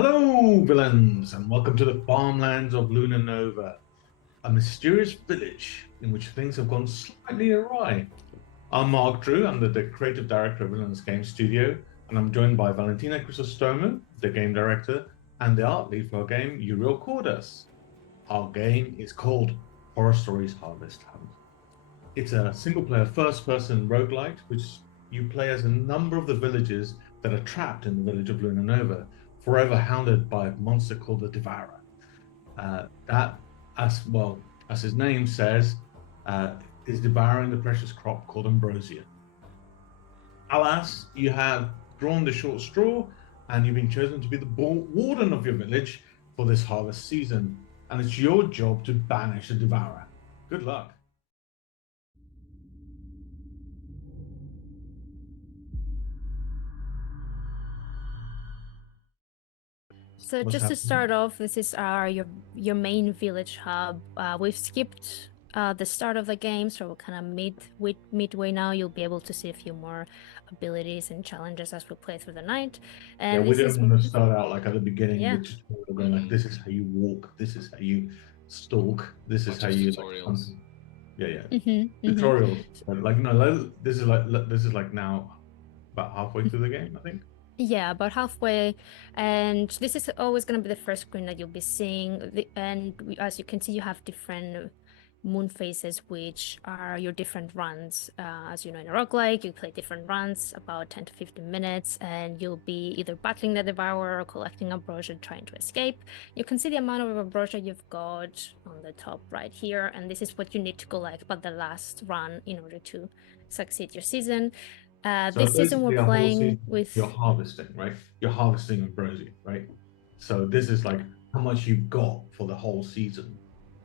Hello, villains, and welcome to the farmlands of Luna Nova, a mysterious village in which things have gone slightly awry. I'm Mark Drew, I'm the creative director of Villainous Game Studio, and I'm joined by Valentina Chrysostoma, the game director, and the art lead for our game, Uriel Cordas. Our game is called Horror Stories Harvest Hunt. It's a single-player first-person roguelite, which you play as a number of the villagers that are trapped in the village of Luna Nova, forever hounded by a monster called the Devourer. That, as well as his name says, is devouring the precious crop called ambrosia. Alas, you have drawn the short straw, and you've been chosen to be the warden of your village for this harvest season, and it's your job to banish the Devourer. Good luck. So What's just to happening? start off, this is your main village hub. We've skipped the start of the game, so we're kind of midway now. You'll be able to see a few more abilities and challenges as we play through the night. Yeah, And we this didn't is want to start out like at the beginning yeah. with tutorial going like, this is how you walk, this is how you stalk, this is Bunch how of you tutorials. yeah. Mm-hmm, Tutorials. But like no, this is like now about halfway through the game, I think. Yeah, about halfway, and this is always going to be the first screen that you'll be seeing. As you can see, you have different moon phases, which are your different runs. As you know, in a roguelike, you play different runs, about 10 to 15 minutes, and you'll be either battling the Devourer or collecting ambrosia, trying to escape. You can see the amount of ambrosia you've got on the top right here, and this is what you need to collect by the last run in order to succeed your season. So This season we're basically a whole playing season with... you're harvesting, right? You're harvesting ambrosia, right? So this is like how much you've got for the whole season,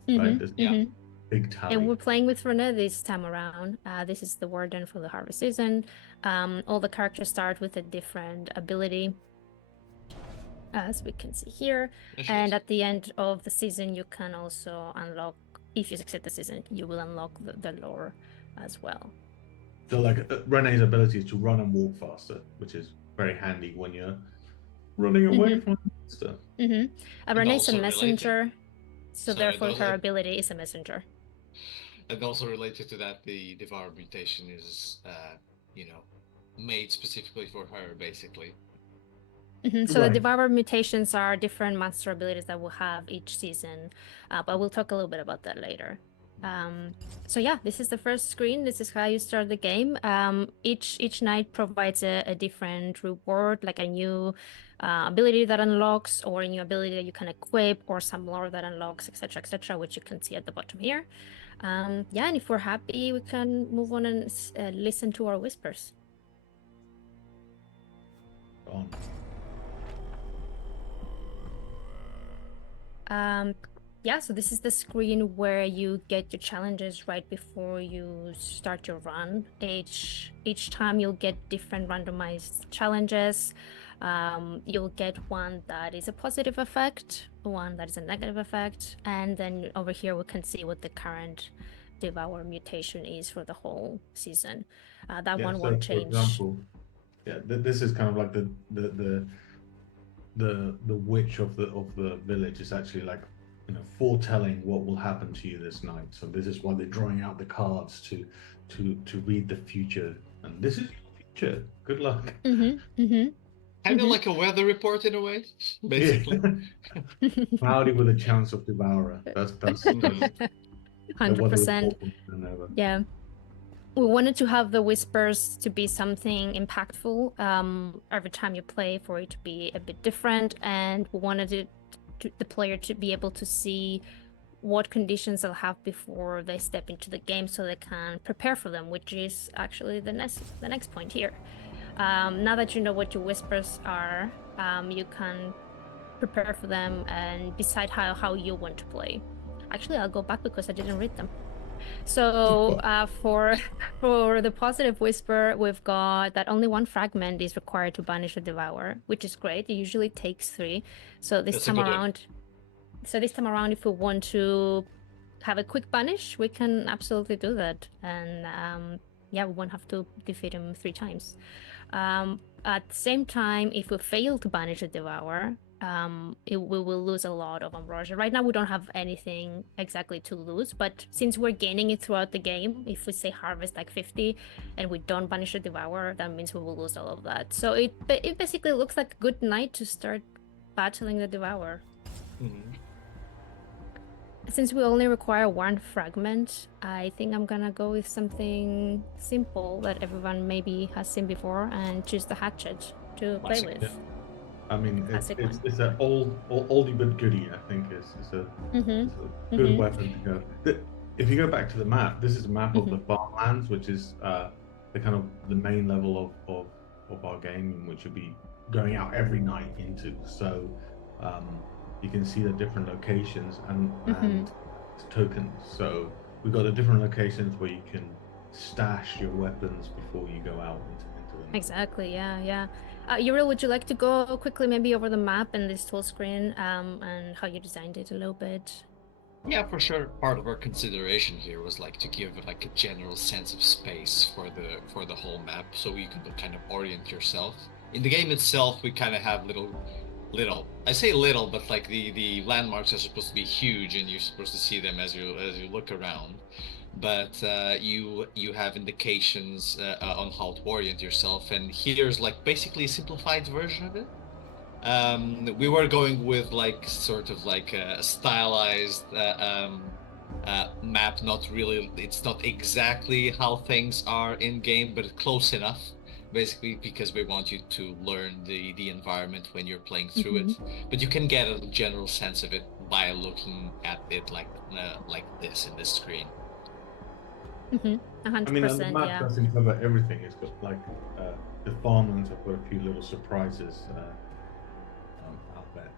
right? This big And tally. we're playing with Renee this time around. This is the Warden for the harvest season. All the characters start with a different ability, as we can see here. And at the end of the season, you can also unlock, if you succeed the season, you will unlock the lore as well. So like Renee's ability is to run and walk faster, which is very handy when you're running away from the monster. Renee's a also messenger, so Sorry, therefore her ability is a messenger. And also related to that, the Devourer mutation is, made specifically for her, basically. So Right. the Devourer mutations are different monster abilities that we'll have each season, but we'll talk a little bit about that later. So yeah, this is the first screen. This is how you start the game. Each night provides a different reward, like a new ability that unlocks, or a new ability that you can equip, or some lore that unlocks, etc., which you can see at the bottom here. Yeah, and if we're happy, we can move on and listen to our whispers. Yeah, so this is the screen where you get your challenges right before you start your run. Each time you'll get different randomized challenges. You'll get one that is a positive effect, one that is a negative effect, and then over here we can see what the current Devour mutation is for the whole season. That one won't change. For example, yeah, this is kind of like the witch of the village is actually like, you know, foretelling what will happen to you this night. So this is why they're drawing out the cards to read the future, and this is your future. Good luck. Kind of like a weather report in a way, basically. Cloudy with a chance of devourer. That's 100%. Yeah. We wanted to have the whispers to be something impactful every time you play, for it to be a bit different, and we wanted the player to be able to see what conditions they'll have before they step into the game, so they can prepare for them, which is actually the next point here. Now that you know what your whispers are, you can prepare for them and decide how you want to play. Actually, I'll go back because I didn't read them. So for the positive whisper, we've got that only one fragment is required to banish a Devourer, which is great. It usually takes 3. So this time around, if we want to have a quick banish, we can absolutely do that. And yeah, we won't have to defeat him 3 times. At the same time, if we fail to banish a Devourer, we will lose a lot of ambrosia. Right now we don't have anything exactly to lose, but since we're gaining it throughout the game, if we say harvest like 50 and we don't banish the Devourer, that means we will lose all of that. So it basically looks like a good night to start battling the Devourer. Since we only require one fragment, I think I'm gonna go with something simple that everyone maybe has seen before and choose the hatchet to play Classic, with. I mean, Classic it's an oldie but goodie. I think it's a good weapon to go. If you go back to the map, this is a map of the farmlands, which is the kind of the main level of our game, in which you'll be going out every night into. So you can see the different locations and tokens. So we've got the different locations where you can stash your weapons before you go out into them. Exactly, yeah. Uriel, would you like to go quickly maybe over the map and this tool screen and how you designed it a little bit? Yeah, for sure. Part of our consideration here was like to give it like a general sense of space for the whole map, so you can kind of orient yourself. In the game itself, we kind of have little. I say little, but like the landmarks are supposed to be huge, and you're supposed to see them as you look around. But you have indications on how to orient yourself, and here's like basically a simplified version of it. We were going with like sort of like a stylized map. Not really, it's not exactly how things are in game, but close enough. Basically, because we want you to learn the environment when you're playing through it. But you can get a general sense of it by looking at it like this in this screen. 100%. I mean, the map doesn't cover everything. It's got like the farmlands have got a few little surprises out there.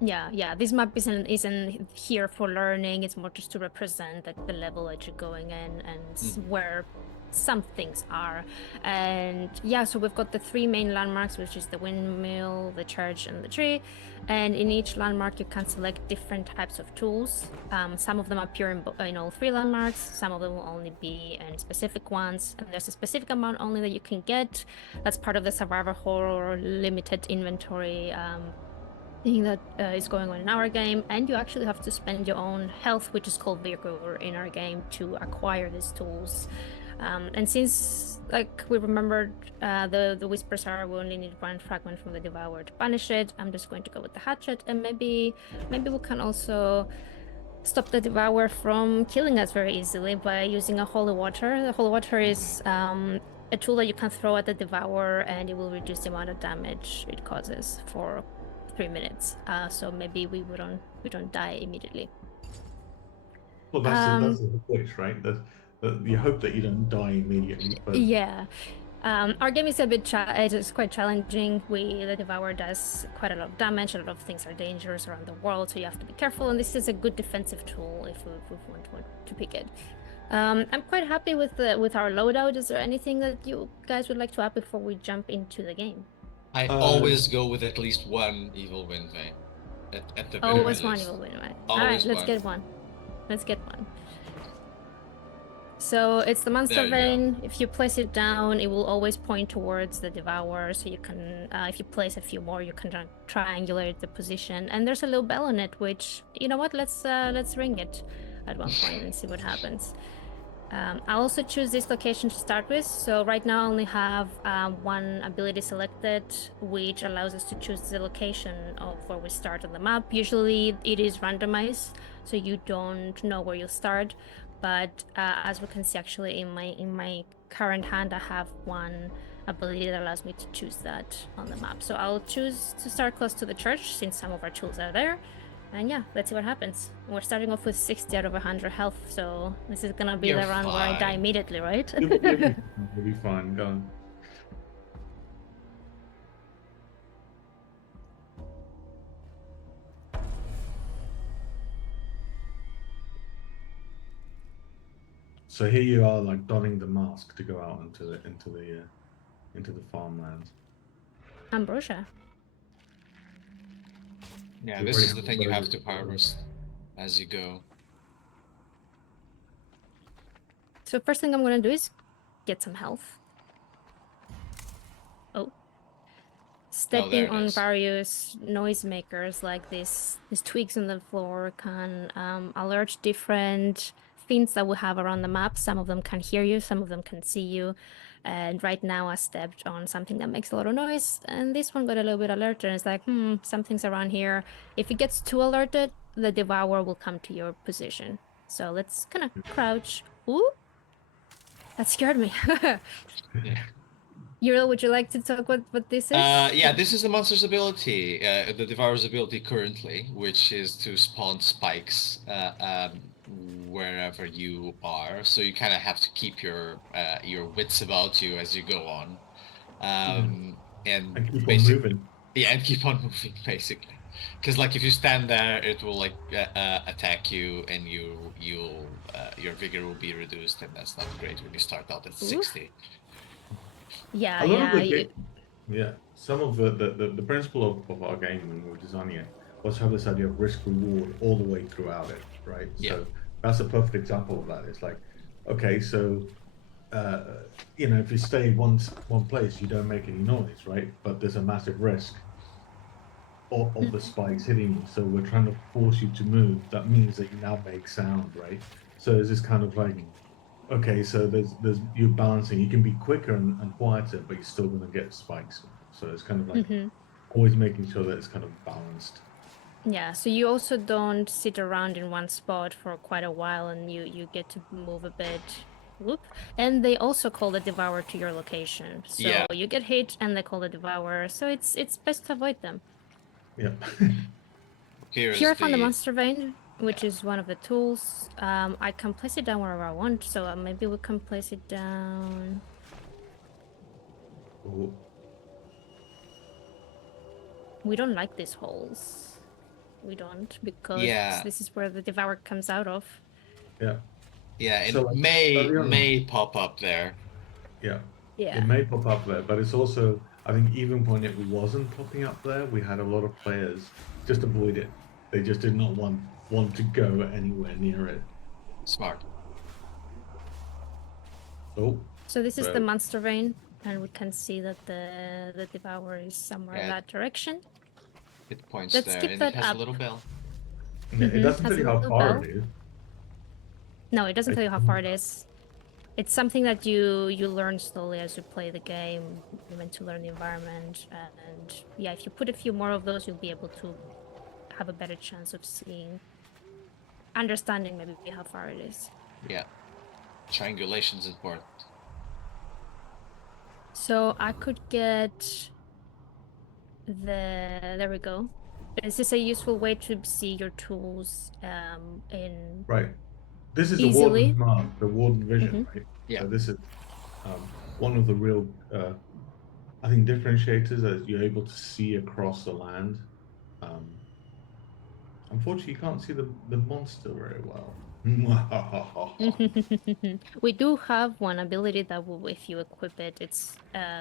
Yeah. This map isn't here for learning. It's more just to represent the level that you're going in and where some things are. And yeah, so we've got the three main landmarks, which is the windmill, the church, and the tree. And in each landmark, you can select different types of tools. Some of them appear in all three landmarks. Some of them will only be in specific ones. And there's a specific amount only that you can get. That's part of the Survivor Horror limited inventory thing that is going on in our game. And you actually have to spend your own health, which is called Vigor in our game, to acquire these tools. And since, like, we remembered the Whispers are, we only need one fragment from the Devourer to banish it, I'm just going to go with the hatchet, and maybe we can also stop the Devourer from killing us very easily by using a holy water. The holy water is a tool that you can throw at the Devourer, and it will reduce the amount of damage it causes for 3 minutes. So maybe we don't die immediately. Well, that's the wish, right? You hope that you don't die immediately. But... Yeah. Our game is it is quite challenging. The Devourer does quite a lot of damage. A lot of things are dangerous around the world, so you have to be careful. And this is a good defensive tool if we want to pick it. I'm quite happy with our loadout. Is there anything that you guys would like to add before we jump into the game? I always go with at least one evil wind vein. At the very always least. One evil wind vein. All right, let's get one. So it's the monster vein. If you place it down, it will always point towards the Devourer. So you can, if you place a few more, you can triangulate the position. And there's a little bell on it, which, you know what? Let's ring it at one point and see what happens. I'll also choose this location to start with. So right now I only have one ability selected, which allows us to choose the location of where we start on the map. Usually it is randomized, so you don't know where you'll start. But as we can see, actually in my current hand, I have one ability that allows me to choose that on the map. So I'll choose to start close to the church since some of our tools are there. And yeah, let's see what happens. We're starting off with 60 out of 100 health, so this is gonna be the round where I die immediately, right? You'll be fine. Go on. So here you are, like donning the mask to go out into the farmlands. Ambrosia. Yeah, this is the thing you have to harvest as you go. So first thing I'm gonna do is get some health. Oh. Stepping it on is. various noisemakers like these twigs on the floor can alert different things that we have around the map. Some of them can hear you, some of them can see you. And right now I stepped on something that makes a lot of noise, and this one got a little bit alerted. And it's like, something's around here. If it gets too alerted, the Devourer will come to your position. So let's kind of crouch. Ooh, that scared me. Yeah. Euro, would you like to talk what this is? Yeah, this is the monster's ability, the Devourer's ability currently, which is to spawn spikes wherever you are. So you kind of have to keep your wits about you as you go on, and keep on moving. Yeah, and keep on moving basically. Because like if you stand there, it will like attack you, and your vigor will be reduced, and that's not great when you start out at 60. Yeah, A lot of yeah. Yeah, some of the principle of our game when we were designing it was to have this idea of risk reward all the way throughout it, right? Yeah. So that's a perfect example of that. It's like, okay, so if you stay one place, you don't make any noise, right? But there's a massive risk of the spikes hitting you. So we're trying to force you to move. That means that you now make sound, right? So it's this kind of like, okay, so there's you're balancing. You can be quicker and quieter, but you're still going to get spikes. So it's kind of like always making sure that it's kind of balanced. Yeah, so you also don't sit around in one spot for quite a while, and you get to move a bit. Whoop. And they also call the Devourer to your location. So you get hit and they call the Devourer. So it's best to avoid them. Yeah. Here I found the monster vein, which is one of the tools. I can place it down wherever I want, so maybe we can place it down. Ooh. We don't like these holes. We don't, because this is where the Devourer comes out of. Yeah. Yeah, and so, it may pop up there. Yeah. Yeah. It may pop up there, but it's also, I think even when it wasn't popping up there, we had a lot of players just avoid it. They just did not want to go anywhere near it. Smart. Oh. So this is the monster vein, and we can see that the Devourer is somewhere in that direction. It points there, and it has a little bell. It doesn't tell you how far it is. No, it doesn't tell you how far it is. It's something that you learn slowly as you play the game. You're meant to learn the environment, and yeah, if you put a few more of those, you'll be able to have a better chance of understanding maybe how far it is. Yeah, triangulation is important. So I could get there we go. Is this a useful way to see your tools in right? This is easily? The Warden's mark, the Warden vision, right? Yeah. So this is one of the real, I think, differentiators that you're able to see across the land. Unfortunately, you can't see the monster very well. We do have one ability that will, if you equip it, it's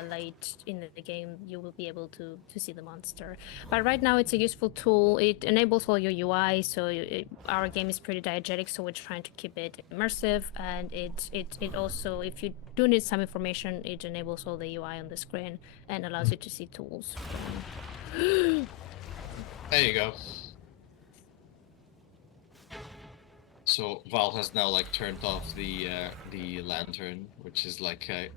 late in the game, you will be able to see the monster. But right now it's a useful tool. It enables all your UI, so our game is pretty diegetic, so we're trying to keep it immersive, and it also, if you do need some information, it enables all the UI on the screen and allows you to see tools. There you go. So Val has now like turned off the lantern, which is like a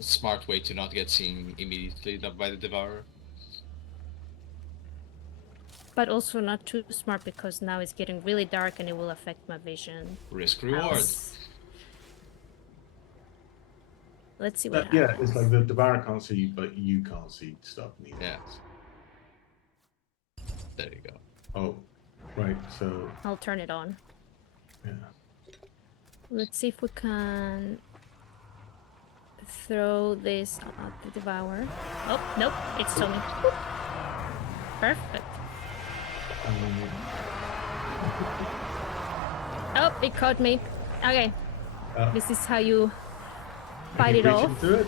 smart way to not get seen immediately by the Devourer. But also not too smart, because now it's getting really dark and it will affect my vision. Risk reward. Let's see what happens. Yeah, it's like the Devourer can't see you, but you can't see stuff neither. Yeah. There you go. Oh, right. So I'll turn it on. Yeah. Let's see if we can throw this at the Devourer. Oh, nope, it's still me. Perfect. Oh, it caught me. Okay. This is how you fight it off. You're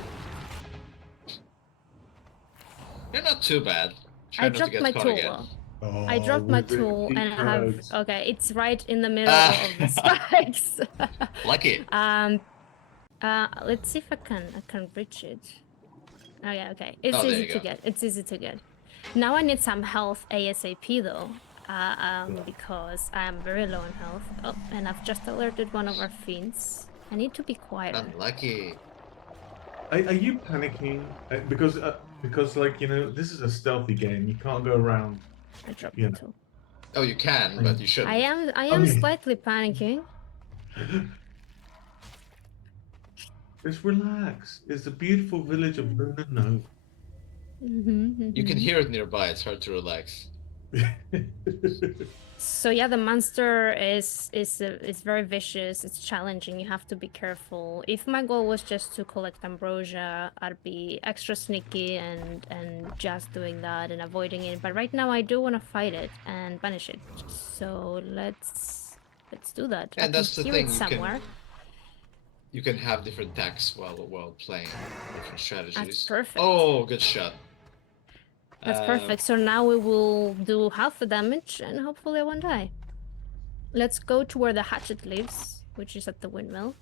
not too bad. I dropped my tool. I dropped my tool and I have... Okay, it's right in the middle of the spikes. Lucky. Let's see if I can reach it. Oh yeah, okay. It's Oh, there easy you to go. get. It's easy to get. Now I need some health ASAP though, because I'm very low on health. Oh, and I've just alerted one of our fiends. I need to be quieter. Unlucky. Are you panicking? Because like, you know, this is a stealthy game. You can't go around, I dropped you the know. tool. Oh, you can, but you shouldn't. I Oh, am yeah. slightly panicking. Just relax. It's a beautiful village of Luna Nova. You can hear it nearby. It's hard to relax. So yeah, the monster is very vicious. It's challenging. You have to be careful. If my goal was just to collect ambrosia, I'd be extra sneaky and just doing that and avoiding it. But right now, I do want to fight it and banish it. So let's do that. And I can that's the hear thing. it somewhere. You can have different decks while playing different strategies. That's perfect. Oh, good shot. That's perfect. So now we will do half the damage and hopefully I won't die. Let's go to where the hatchet lives, which is at the windmill.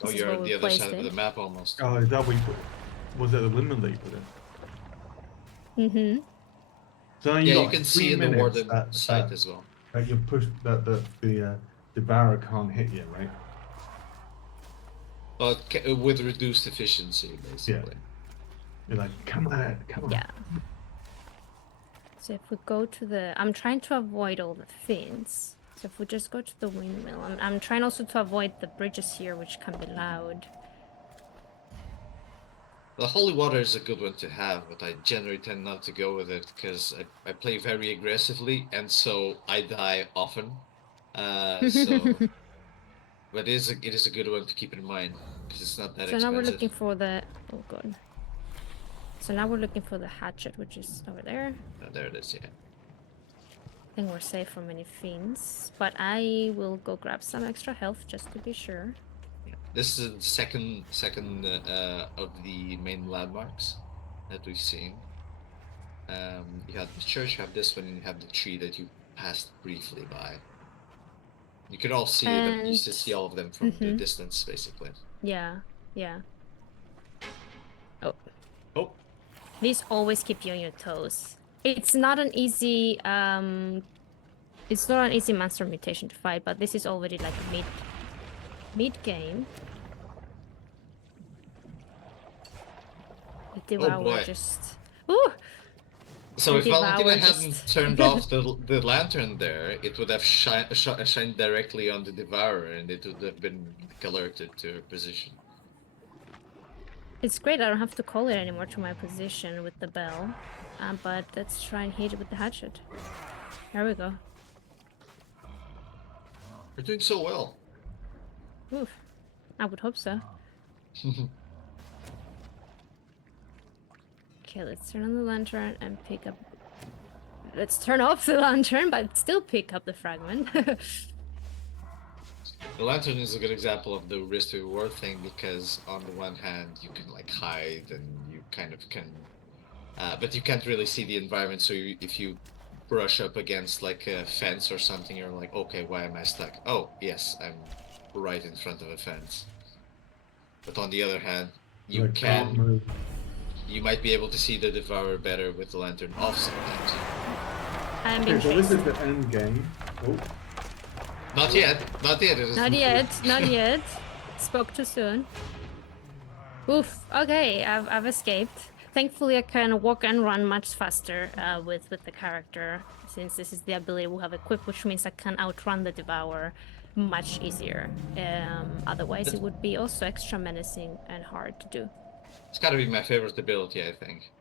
Oh, This is you're where on we the other placed side of it. the map almost. Oh, is that what you put? Was that the windmill that you put in? Mm-hmm. So Yeah, you got can 3 see in the minutes Warden site as well. that you push that the Devourer can't hit you, right? But with reduced efficiency, basically. You're like, come on, come on. Yeah. So if we go to the... I'm trying to avoid all the fins. So if we just go to the windmill... I'm trying also to avoid the bridges here, which can be loud. The holy water is a good one to have, but I generally tend not to go with it because I play very aggressively, and so I die often. But it is a good one to keep in mind because it's not that So expensive. now we're looking for the... Oh god. So now we're looking for the hatchet, which is over there. Oh, there it is, yeah. I think we're safe from any fiends. But I will go grab some extra health just to be sure. Yeah. This is the second of the main landmarks that we've seen. You have the church, you have this one, and you have the tree that you passed briefly by. You can all see them. You can see all of them from the distance, basically. Yeah, yeah. Oh. Oh. These always keep you on your toes. It's not an easy monster mutation to fight, but this is already like a mid game. The Devourer just... Ooh! So if Valentina hadn't just... turned off the lantern there, it would have shined directly on the Devourer, and it would have been alerted to her position. It's great, I don't have to call it anymore to my position with the bell. But let's try and hit it with the hatchet. There we go. You're doing so well. Oof. I would hope so. Okay, let's turn on the lantern and pick up... Let's turn off the lantern, but still pick up the fragment. The lantern is a good example of the risk to reward thing because on the one hand you can like hide and you kind of can, but you can't really see the environment. So if you brush up against like a fence or something, you're like, okay, why am I stuck? Oh yes, I'm right in front of a fence. But on the other hand, you you might be able to see the Devourer better with the lantern off sometimes. I'm being so this is the end game. Oh. Not yet. Not yet. Not yet. Not yet. Spoke too soon. Oof. Okay, I've escaped. Thankfully, I can walk and run much faster with the character, since this is the ability we have equipped, which means I can outrun the Devourer much easier. Otherwise, it would be also extra menacing and hard to do. It's gotta be my favorite ability, I think.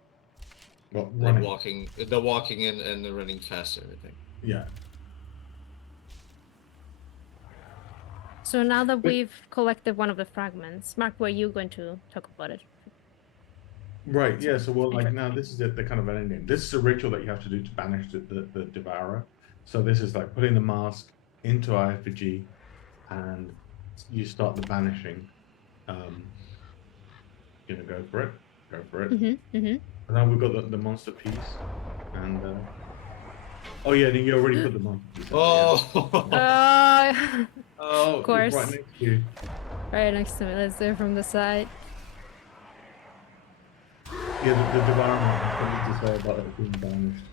Well, the walking and the running faster, I think. Yeah. So now that we've collected one of the fragments, Mark, were you going to talk about it? Right, yeah, so well, like now this is the kind of ending. This is a ritual that you have to do to banish the Devourer. So this is like putting the mask into our effigy and you start the banishing. You know, go for it. Go for it. And now we've got the monster piece. And oh yeah, you already put the monster piece. Oh! Oh, of course. right next to you. Right next to me. Let's do it from the side. Yeah, the Devourer I wanted to say about it being banished.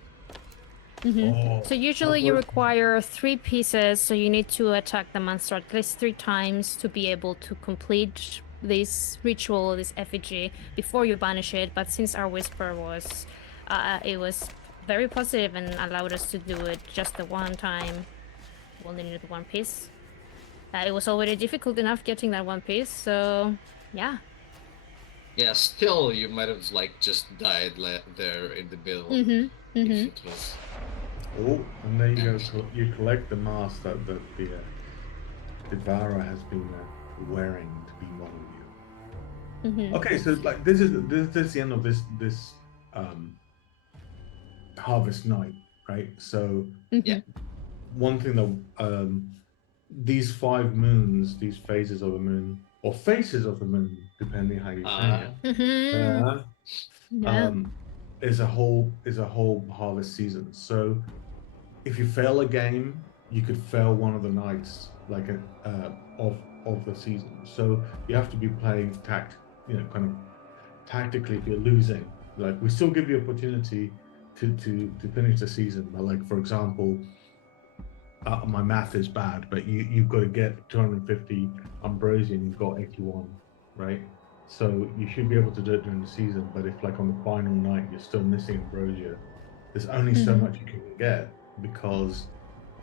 Oh, So usually you require 3 pieces, so you need to attack the monster at least 3 times to be able to complete this ritual, this effigy, before you banish it. But since our whisper was, it was very positive and allowed us to do it just the one time, we only needed 1 piece. It was already difficult enough getting that 1 piece, so yeah. Yeah, still you might have like just died there in the middle. If it was. Oh, and there you go. You collect the mask that the Devourer has been wearing to be one of you. Okay, so like this is the end of this harvest night, right? So Yeah. one thing that these 5 moons, these phases of the moon or faces of the moon, depending how you say it, is a whole harvest season. So if you fail a game, you could fail one of the nights, like of the season. So you have to be playing kind of tactically. If you're losing, like we still give you opportunity to finish the season. But like for example, my math is bad, but you've got to get 250 ambrosia and you've got 81, right? So you should be able to do it during the season. But if like on the final night you're still missing ambrosia, there's only so much you can get, because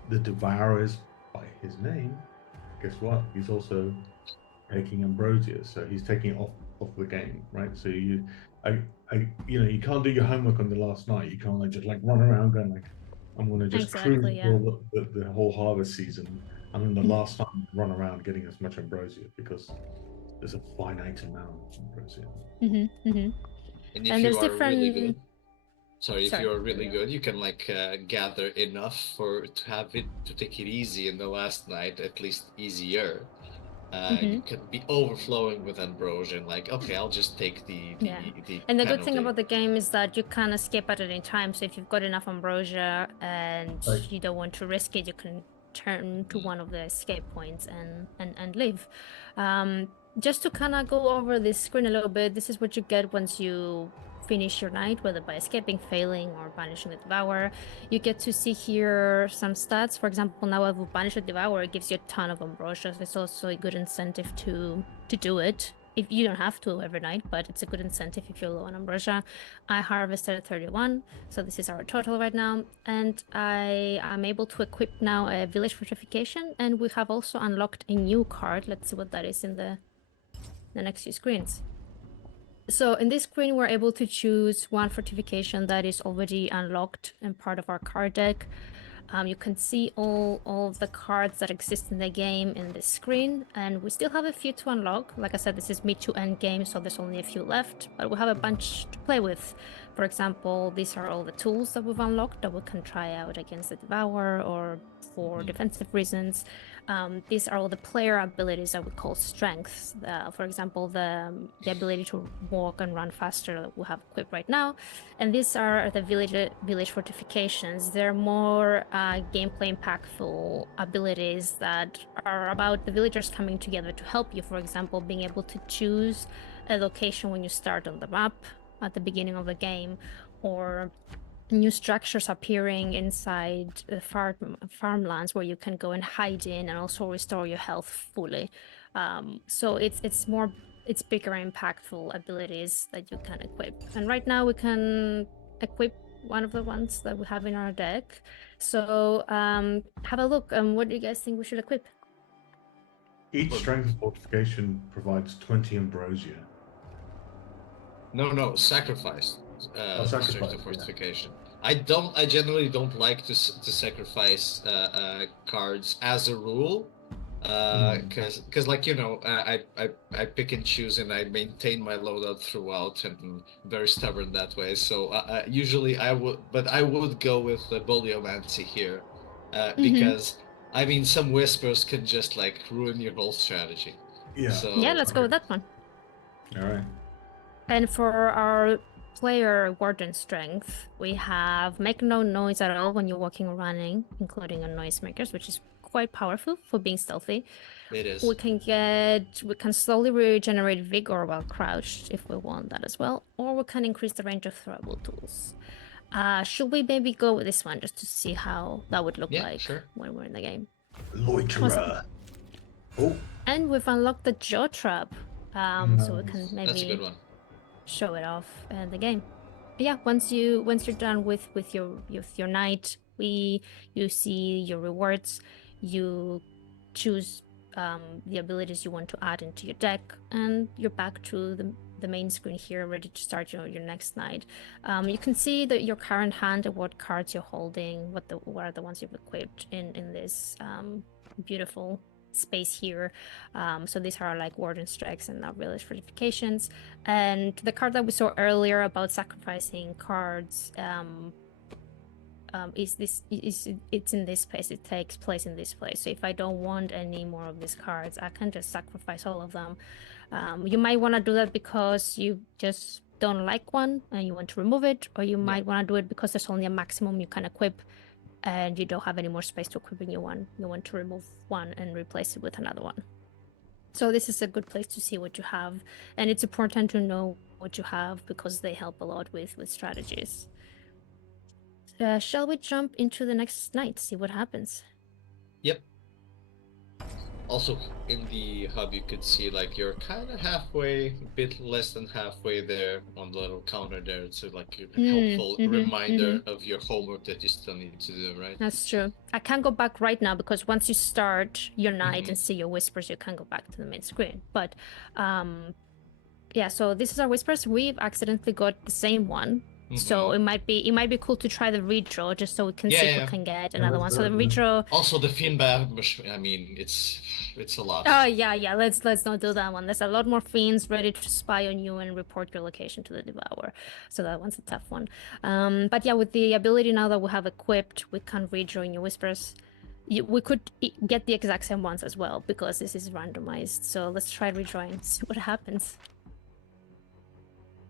the Devourer is, by his name, guess what? He's also taking ambrosia, so he's taking it off the game, right? So you can't do your homework on the last night. You can't just run around going like, I'm gonna just cruise the whole harvest season, and then the last time run around getting as much ambrosia, because there's a finite amount of ambrosia. And if you are really good, if you are really good, you can gather enough to take it easy in the last night, at least easier. You can be overflowing with ambrosia and okay, I'll just take the and the good thing about the game is that you can escape at any time. So if you've got enough ambrosia and you don't want to risk it, you can turn to one of the escape points and leave. Just to kind of go over this screen a little bit, this is what you get once you finish your night, whether by escaping, failing, or banishing the Devourer. You get to see here some stats. For example, now if we banish the Devourer, it gives you a ton of ambrosia. It's also a good incentive to do it. If you don't have to every night, but it's a good incentive if you're low on ambrosia. I harvested 31, so this is our total right now, and I am able to equip now a village fortification, and we have also unlocked a new card. Let's see what that is in the next few screens. So in this screen, we're able to choose one fortification that is already unlocked and part of our card deck. You can see all of the cards that exist in the game in this screen, and we still have a few to unlock. Like I said, this is mid to end game, so there's only a few left, but we have a bunch to play with. For example, these are all the tools that we've unlocked that we can try out against the Devourer or for defensive reasons. These are all the player abilities that we call strengths. For example, the ability to walk and run faster that we have equipped right now. And these are the village fortifications. They're more gameplay impactful abilities that are about the villagers coming together to help you. For example, being able to choose a location when you start on the map at the beginning of the game, or new structures appearing inside the farmlands where you can go and hide in and also restore your health fully. So it's bigger impactful abilities that you can equip. And right now we can equip one of the ones that we have in our deck. So have a look. What do you guys think we should equip? Each strength fortification provides 20 ambrosia. No, sacrifice. Sacrifice fortification. Yeah. I generally don't like to sacrifice cards as a rule, because I pick and choose and I maintain my loadout throughout, and I'm very stubborn that way. So usually I would go with Boliomancy here, because I mean some whispers can just ruin your whole strategy. Yeah. So, let's go with that one. All right. And for our player Warden strength, we have make no noise at all when you're walking or running, including on noisemakers, which is quite powerful for being stealthy. It is. We can slowly regenerate vigor while crouched if we want that as well, or we can increase the range of throwable tools. Should we maybe go with this one just to see how that would look like sure. when we're in the game? Loiterer. Oh, And we've unlocked the jaw trap, so we can That's a good maybe one. show it off in the game. Yeah, once you're done with your night, you see your rewards, you choose the abilities you want to add into your deck, and you're back to the main screen here, ready to start your next night. You can see that your current hand and what cards you're holding, what are the ones you've equipped in this beautiful space here. So these are like Warden strikes and not village fortifications. And the card that we saw earlier about sacrificing cards it's in this place. It takes place in this place. So if I don't want any more of these cards, I can just sacrifice all of them. You might want to do that because you just don't like one and you want to remove it, or you might want to do it because there's only a maximum you can equip and you don't have any more space to equip a new one. You want to remove one and replace it with another one. So this is a good place to see what you have, and it's important to know what you have because they help a lot with strategies. Shall we jump into the next night, see what happens? Yep. Also, in the hub, you could see like you're kind of halfway, a bit less than halfway there on the little counter there. It's like a helpful reminder of your homework that you still need to do, right? That's true. I can't go back right now because once you start your night and see your whispers, you can go back to the main screen. But yeah, so this is our whispers. We've accidentally got the same one. So it might be cool to try the redraw just so we can see if we can get another one. So the redraw. Also the Finbar, I mean, it's a lot. Oh yeah. Let's not do that one. There's a lot more fiends ready to spy on you and report your location to the Devourer. So that one's a tough one. But yeah, with the ability now that we have equipped, we can redraw in your whispers. We could get the exact same ones as well because this is randomized. So let's try redrawing, see what happens.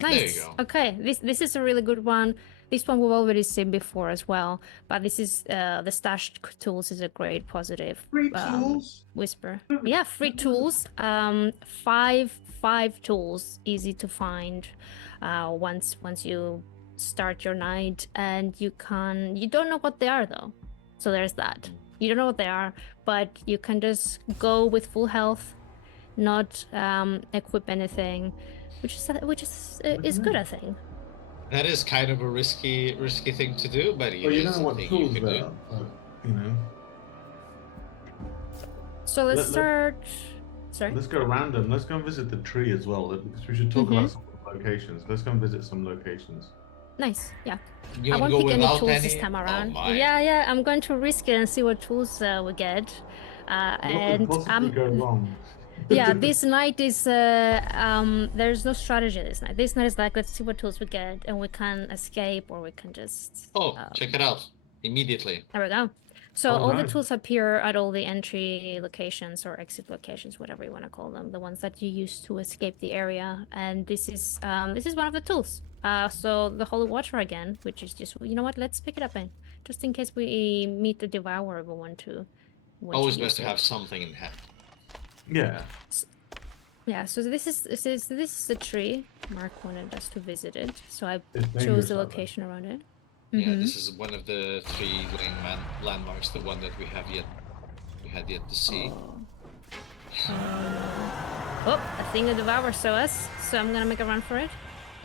Nice. There you go. Okay, this is a really good one. This one we've already seen before as well, but this is the stashed tools is a great positive. Free tools. Whisper. Yeah, free tools. Five tools, easy to find. Once you start your night, and you don't know what they are though. So there's that. You don't know what they are, but you can just go with full health, not equip anything. Which is good, I think. That is kind of a risky thing to do, but you don't know what tools there are, you know. So let's start. Sorry. Let's go random. Let's go and visit the tree as well, because we should talk about some locations. Let's go and visit some locations. Nice. Yeah. I won't pick any tools this time around. Yeah. I'm going to risk it and see what tools we get. What could possibly go wrong? Yeah, this night is there's no strategy this night. This night is like, let's see what tools we get and we can escape or we can just check it out immediately. There we go. So all the tools appear at all the entry locations or exit locations, whatever you want to call them, the ones that you use to escape the area. And this is one of the tools. So the Holy Water again, which is just, you know what, let's pick it up just in case we meet the Devourer we want to. Always best to have something in hand. Yeah. Yeah, so this is the tree. Mark wanted us to visit it, so I chose the location around it. Yeah, this is one of the 3 landmarks, the one that we had yet to see. I think the Devourer saw us, so I'm gonna make a run for it.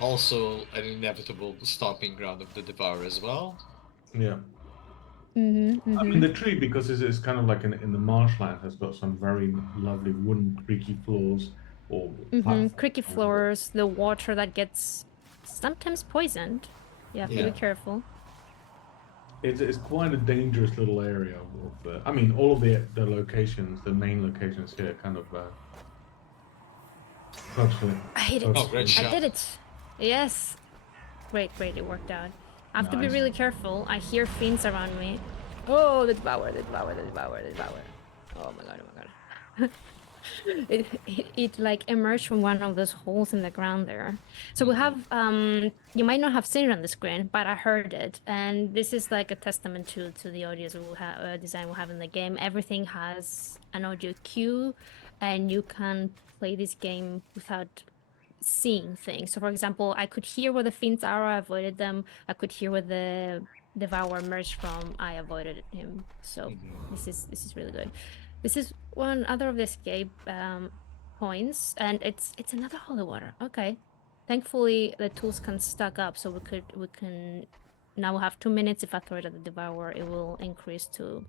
Also, an inevitable stomping ground of the Devourer as well. Yeah. I mean, the tree, because it's kind of like in the marshland, has got some very lovely wooden creaky floors or creaky floors. The water that gets sometimes poisoned. You have to be careful. It's quite a dangerous little area. I mean, all of the locations, the main locations here, kind of. I hit it. Great shot. I did it. Yes. Great. It worked out. I have to be really careful. I hear fiends around me. Oh, the Devourer. Oh my god. it like emerged from one of those holes in the ground there. So we Mhm. have you might not have seen it on the screen, but I heard it, and this is like a testament to the audio we have design we have in the game. Everything has an audio cue, and you can play this game without seeing things. So for example, I could hear where the fiends are, I avoided them. I could hear where the Devourer emerged from, I avoided him. So Mhm. this is really good. This is one other of the escape points, and it's another holy water. Okay. Thankfully the tools can stack up, so we can now we have 2 minutes. If I throw it at the Devourer, it will increase to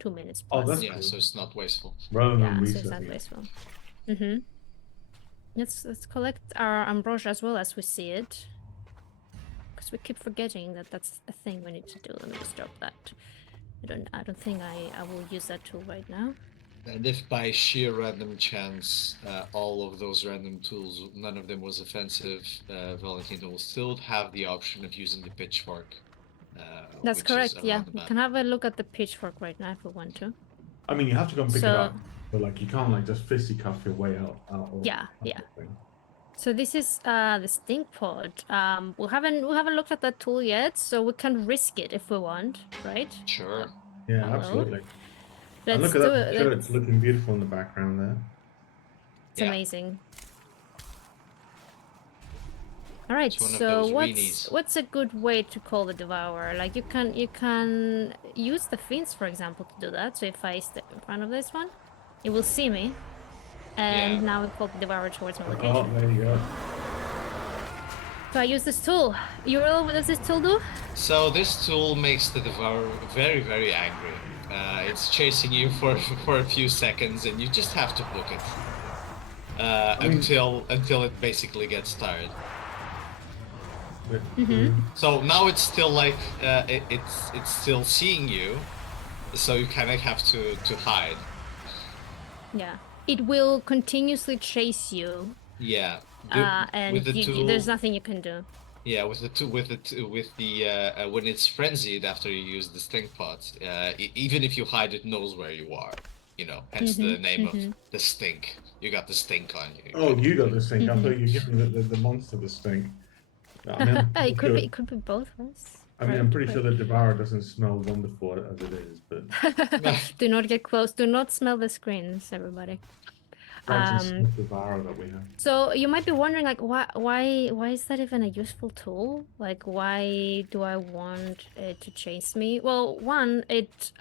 2 minutes Oh, plus. that's Yeah, cool. so it's not wasteful. Rather than Yeah, so it's not researching. wasteful. Mm-hmm. Let's collect our ambrosia as well as we see it. Because we keep forgetting that that's a thing we need to do. Let me just drop that. I don't think I will use that tool right now. And if by sheer random chance all of those random tools, none of them was offensive, Valentino will still have the option of using the pitchfork, That's which is correct, yeah. around the We map. can have a look at the pitchfork right now if we want to. I mean, you have to go and pick it So up, but like you can't like just fisticuff your way out. yeah, Of yeah. the thing. So this is the stink pod. We haven't looked at that tool yet, so we can risk it if we want, right? Sure. Yeah, Hello. absolutely. And Let's look at do that it. church looking beautiful in the background there. It's Yeah. amazing. All right, It's one of so those weenies. what's a good way to call the Devourer? Like you can use the fiends, for example, to do that. So if I step in front of this one, it will see me, and Yeah. now we call the Devourer towards my Oh, location. there you go. So I use this tool. Uriel, what does this tool do? So this tool makes the Devourer very, very angry. It's chasing you for a few seconds, and you just have to book it until it basically gets tired. So now it's still like it's still seeing you, so you kind of have to hide. Yeah, it will continuously chase you. Yeah. And with the tool, there's nothing you can do. Yeah, with the when it's frenzied after you use the stink pot, even if you hide, it knows where you are. You know, hence the name of the stink. You got the stink on you. Oh, you got the stink. I thought you were giving the monster the stink. I mean, it could be both of us. I mean, I'm pretty sure the Devourer doesn't smell wonderful as it is, but do not get close. Do not smell the screens, everybody. Francis Devourer that we have. So you might be wondering, like, why is that even a useful tool? Like, why do I want it to chase me? Well, one, it's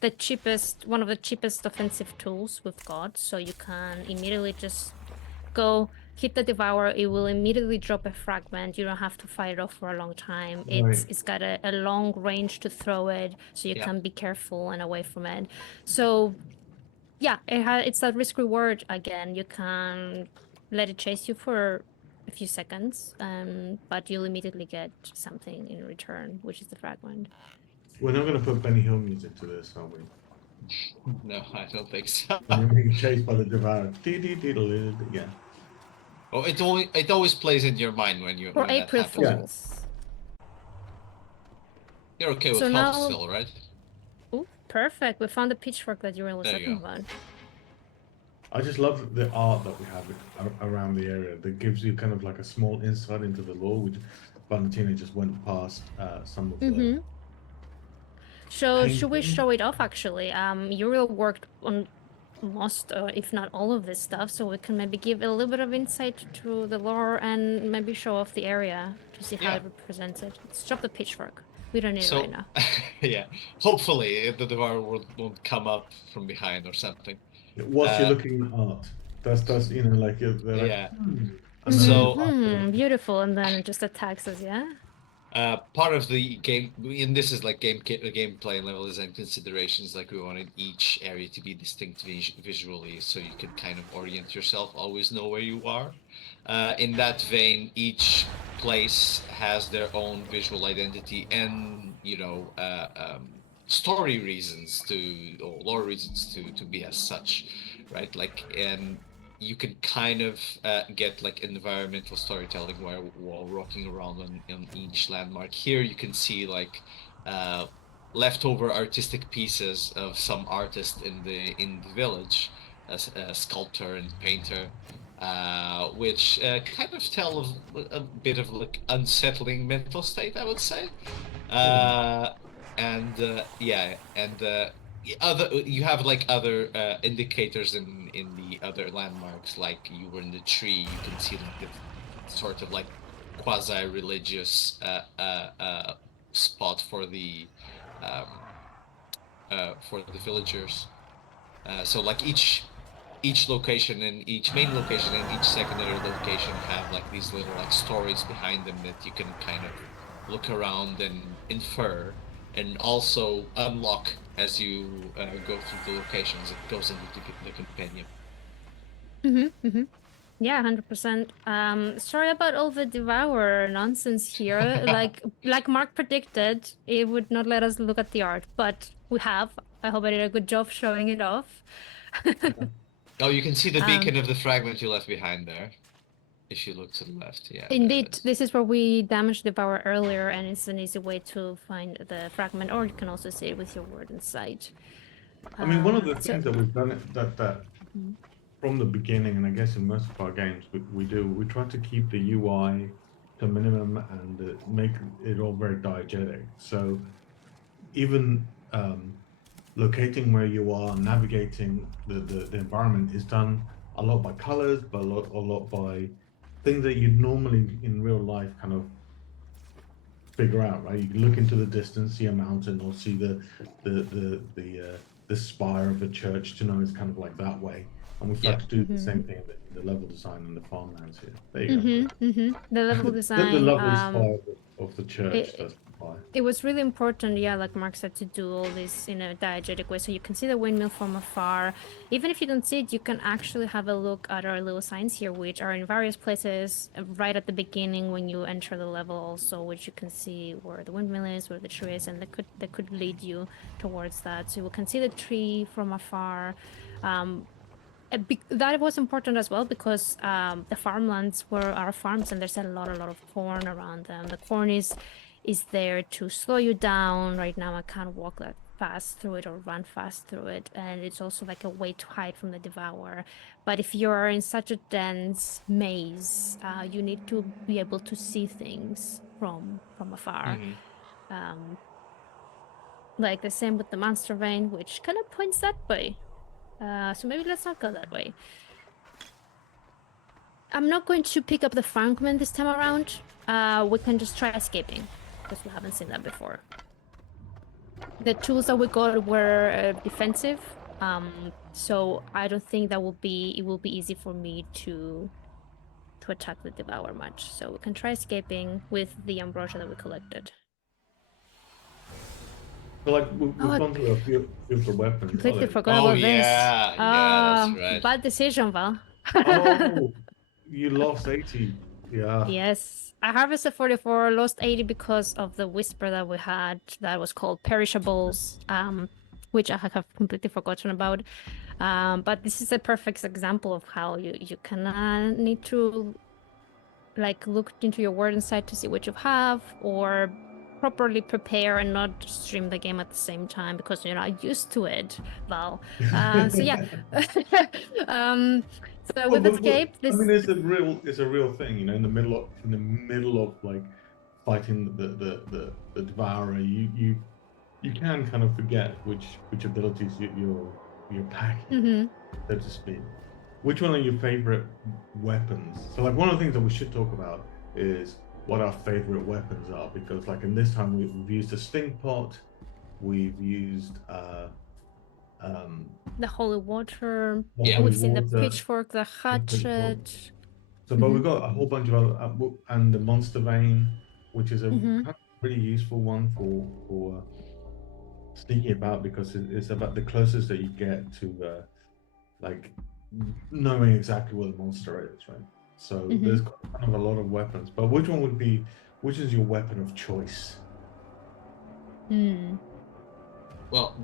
the cheapest, one of the cheapest offensive tools we've got. So you can immediately just go hit the Devourer. It will immediately drop a fragment. You don't have to fight it off for a long time. Right. It's got a long range to throw it, so you can be careful and away from it. So yeah, it's that risk reward again. You can let it chase you for a few seconds, but you'll immediately get something in return, which is the fragment. We're not going to put Benny Hill music to this, are we? No, I don't think so. When you're being chased by the Devourer. Yeah. Oh, it always plays in your mind when you For when that April happens. Fools. You're okay with So health now- still, right? Ooh, perfect. We found the pitchfork that you were There you talking go. about. I just love the art that we have around the area that gives you kind of like a small insight into the lore, which Valentina just went past some of the. So should we painting. show it off actually? Uriel worked on most, if not all of this stuff, so we can maybe give a little bit of insight to the lore and maybe show off the area to see how Yeah. it represents it. Let's drop the pitchfork. We don't need So, it right now. yeah. Hopefully, the Devourer won't come up from behind or something. Whilst you're looking at art, that's you know like they're like, Yeah. And So- then- Beautiful, and then it just attacks us, yeah? Part of the game, and this is like gameplay and level design considerations. Like we wanted each area to be distinct visually, so you can kind of orient yourself, always know where you are. In that vein, each place has their own visual identity and story reasons or lore reasons to be as such, right? Like, and you can kind of get like environmental storytelling while walking around on each landmark. Here you can see like leftover artistic pieces of some artist in the village, a sculptor and painter, which kind of tell of a bit of like unsettling mental state, I would say. And yeah, and other you have like other indicators in the other landmarks, like you were in the tree, you can see like the sort of like quasi-religious spot um, for the villagers. So like each location and each main location and each secondary location have like these little like stories behind them that you can kind of look around and infer, and also unlock as you go through the locations. It goes into the compendium. Yeah, 100%. Sorry about all the Devourer nonsense here. Like Mark predicted, it would not let us look at the art, but we have. I hope I did a good job showing it off. Oh, you can see the beacon of the fragment you left behind there. If you look to the left, yeah. Indeed, this is where we damaged the Devourer earlier, and it's an easy way to find the fragment, or you can also see it with your Warden sight. I mean, one of the things that we've done that from the beginning, and I guess in most of our games, we try to keep the UI to a minimum and make it all very diegetic. So even locating where you are, navigating the environment is done a lot by colors, but a lot by things that you'd normally in real life kind of figure out, right? You can look into the distance, see a mountain, or see the spire of a church to know it's kind of like that way. And we've tried to do the same thing in the level design and the farmlands here. There you go. The level design. The lovely spire of the church. It was really important, yeah, like Mark said, to do all this in a diegetic way, so you can see the windmill from afar. Even if you don't see it, you can actually have a look at our little signs here, which are in various places right at the beginning when you enter the level also, which you can see where the windmill is, where the tree is, and they could lead you towards that. So you can see the tree from afar. That was important as well because the farmlands were our farms, and there's a lot of corn around them. The corn is there to slow you down. Right now I can't walk that fast through it or run fast through it, and it's also like a way to hide from the Devourer. But if you're in such a dense maze, you need to be able to see things from afar. Like the same with the monster vein, which kind of points that way. So maybe let's not go that way. I'm not going to pick up the fragment this time around. We can just try escaping, because we haven't seen that before. The tools that we got were defensive, so I don't think it will be easy for me to attack the Devourer much. So we can try escaping with the ambrosia that we collected. So like we've gone through a few of the weapons. Completely forgot about this. Yeah, that's right. Bad decision, Val. Oh, you lost 80. Yeah. Yes. I harvested 44, lost 80 because of the whisper that we had that was called perishables, which I have completely forgotten about. But this is a perfect example of how you can need to like look into your Warden site to see what you have, or properly prepare and not stream the game at the same time because you're not used to it, Val. So yeah. So we've escaped this. I mean, it's a real thing, you know. In the middle of like fighting the Devourer, you can kind of forget which abilities you're packing, so to speak. Which one are your favorite weapons? So like one of the things that we should talk about is what our favorite weapons are, because like in this time we've used a sting pot, we've used the holy water. Yeah, we've seen the pitchfork, the hatchet. So, but we've got a whole bunch of other, and the monster vein, which is a kind of really useful one for sneaking about, because it's about the closest that you get to like knowing exactly where the monster is, right? So there's kind of a lot of weapons, but which is your weapon of choice? Well,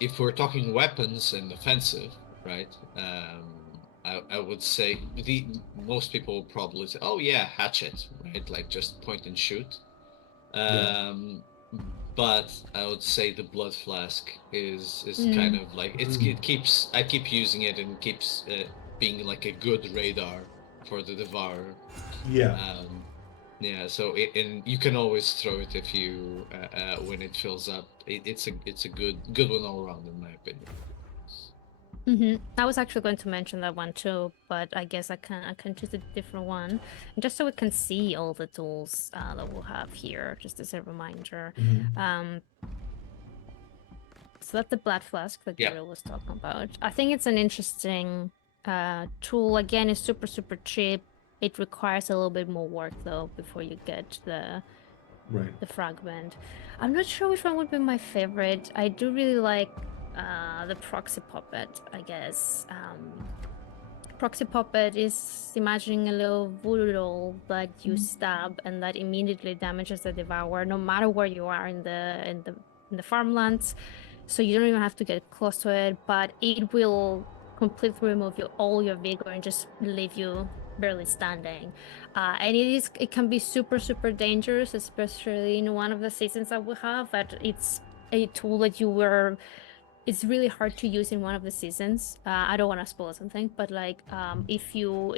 if we're talking weapons and offensive, right? I would say most people will probably say, oh yeah, hatchet, right? Like just point and shoot. but I would say the blood flask is Mm. kind of like I keep using it and keeps being like a good radar for the Devourer. Yeah. Yeah, so and you can always throw it if you when it fills up. It's a good one all around in my opinion. I was actually going to mention that one too, but I guess I can choose a different one, just so we can see all the tools that we'll have here, just as a reminder. So that's the blood flask that Gabriel was talking about. I think it's an interesting tool. Again, it's super cheap. It requires a little bit more work though before you get the fragment. I'm not sure which one would be my favorite. I do really like the proxy puppet, I guess. Proxy puppet is imagining a little voodoo doll that you stab and that immediately damages the devourer, no matter where you are in the farmlands. So you don't even have to get close to it, but it will completely remove all your vigor and just leave you barely standing. And it can be super dangerous, especially in one of the seasons that we have. That it's a tool that it's really hard to use in one of the seasons. I don't want to spoil something, but like if you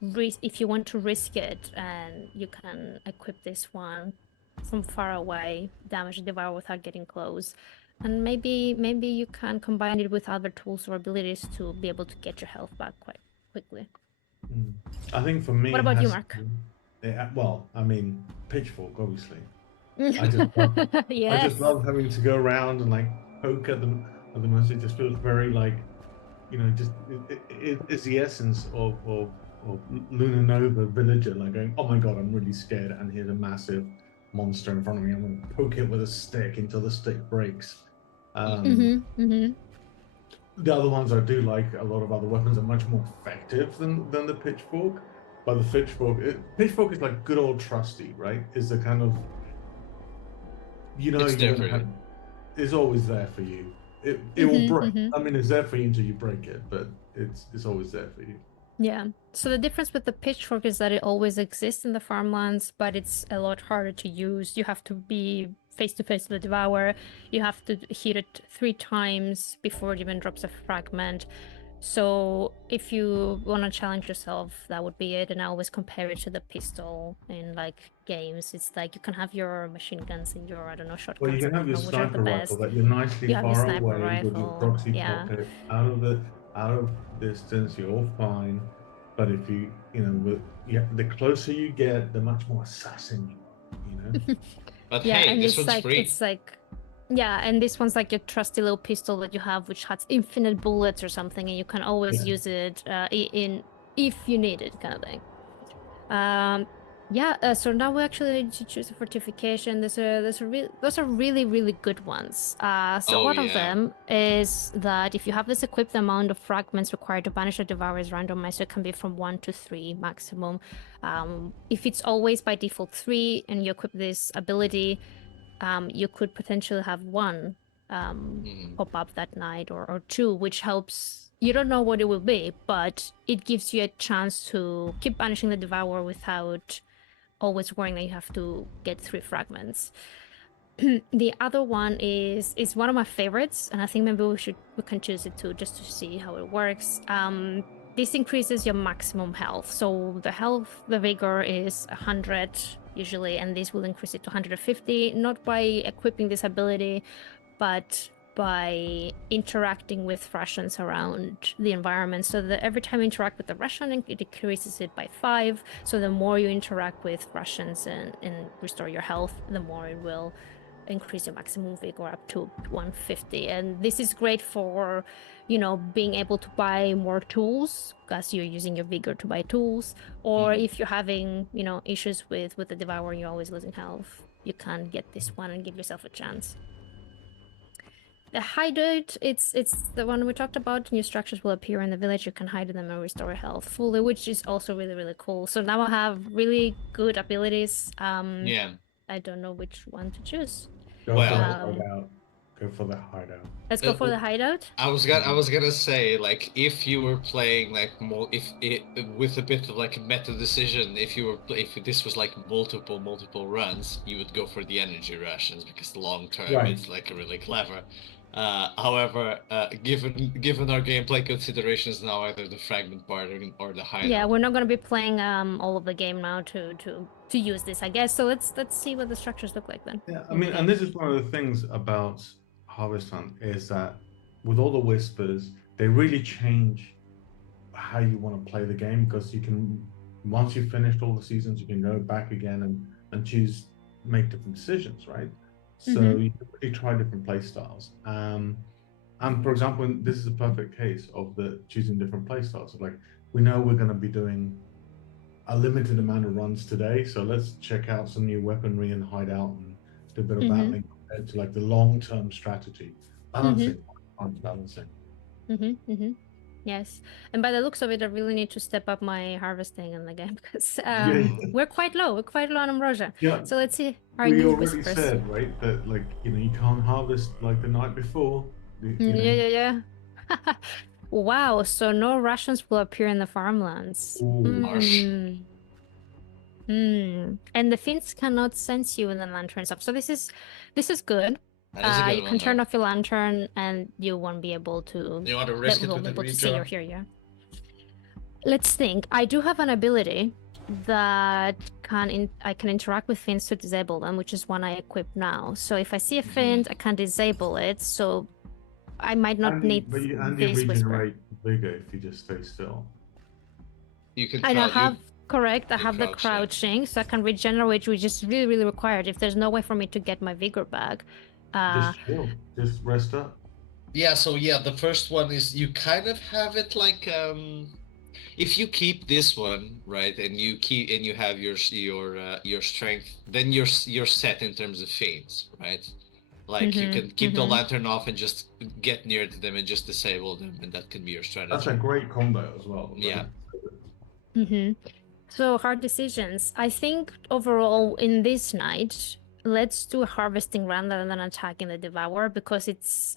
want to risk it, and you can equip this one from far away, damage the devourer without getting close. And maybe you can combine it with other tools or abilities to be able to get your health back quite quickly. I think for me, what about you, Mark? Well, I mean, pitchfork, obviously. I just love having to go around and like poke at them. At the most, it just feels very like, just it's the essence of Luna Nova Villager, like going, oh my god, I'm really scared, and here's a massive monster in front of me. I'm going to poke it with a stick until the stick breaks. The other ones I do like, a lot of other weapons are much more effective than the pitchfork. But the pitchfork is like good old trusty, right? Is the kind of, it's different. It's always there for you. It will break. I mean, it's there for you until you break it, but it's always there for you. Yeah. So the difference with the pitchfork is that it always exists in the farmlands, but it's a lot harder to use. You have to be face to face with the devourer. You have to hit it 3 times before it even drops a fragment. So if you want to challenge yourself, that would be it. And I always compare it to the pistol in like games. It's like you can have your machine guns and your, I don't know, shotguns. Well, you can have your sniper rifle that you're nicely far away with your proxy pocket out of distance. You're all fine. But if the closer you get, the much more assassin you are. But hey, and this one's free. It's like, yeah, and this one's like your trusty little pistol that you have, which has infinite bullets or something, and you can always use it if you need it, kind of thing. So now we actually need to choose a fortification. Those are really good ones. One of them is that if you have this equipped, the amount of fragments required to banish a devourer is randomized, so it can be from 1 to 3 maximum. If it's always by default 3 and you equip this ability, you could potentially have 1 pop up that night, or 2, which helps. You don't know what it will be, but it gives you a chance to keep banishing the devourer without always worrying that you have to get 3 fragments. The other one is one of my favorites, and I think maybe we can choose it too, just to see how it works. This increases your maximum health. So the vigor is 100 usually, and this will increase it to 150, not by equipping this ability, but by interacting with rations around the environment. So that every time you interact with the ration, it increases it by 5. So the more you interact with rations and restore your health, the more it will increase your maximum vigor up to 150. And this is great for, being able to buy more tools, because you're using your vigor to buy tools. Or if you're having, issues with the devourer, you're always losing health, you can get this one and give yourself a chance. The hideout, it's the one we talked about. New structures will appear in the village. You can hide them and restore health fully, which is also really cool. So now I have really good abilities. I don't know which one to choose. Well, Go for the hideout. Let's go for the hideout. I was gonna say, like, if you were playing like more, if it with a bit of like a meta decision, if this was like multiple runs, you would go for the energy rations because long term Right. it's like really clever. However, given our gameplay considerations now, either the fragment part or the hideout. Yeah, we're not gonna be playing all of the game now to use this, I guess. So let's see what the structures look like then. Yeah, I mean, and this is one of the things about Harvest Hunt is that with all the whispers, they really change how you want to play the game, because you can, once you've finished all the seasons, you can go back again and choose, make different decisions, right? So you can really try different play styles. And for example, this is a perfect case of the choosing different play styles. So like, we know we're going to be doing a limited amount of runs today, so let's check out some new weaponry and hideout and do a bit of battling compared to like the long-term strategy. Balancing. Yes, and by the looks of it, I really need to step up my harvesting in the game because we're quite low. We're quite low on ambrosia. Yeah. So let's see. We already said, right, that like, you know, you can't harvest like the night before. Yeah. Wow. So no rations will appear in the farmlands. Harsh. And the Finns cannot sense you in the lantern stuff. So this is good. You can turn off your lantern and you won't be able to. You want to risk it with the see you're here, yeah. Let's think. I do have an ability that I can interact with Finns to disable them, which is one I equip now. So if I see a Finn, I can disable it. So I might not need But you this whisper. regenerate bigger if you just stay still. You can. And I have correct. I have the crouching, so I can regenerate, which is really, really required. If there's no way for me to get my vigor back. Just chill. Just rest up. Yeah, so yeah, the first one is you kind of have it like if you keep this one, right, and you have your strength, then you're set in terms of feats, right? Like you can keep the lantern off and just get near to them and just disable them, and that can be your strategy. That's a great combo as well. Yeah. So hard decisions. I think overall in this night, let's do a harvesting rather than attacking the Devourer, because it's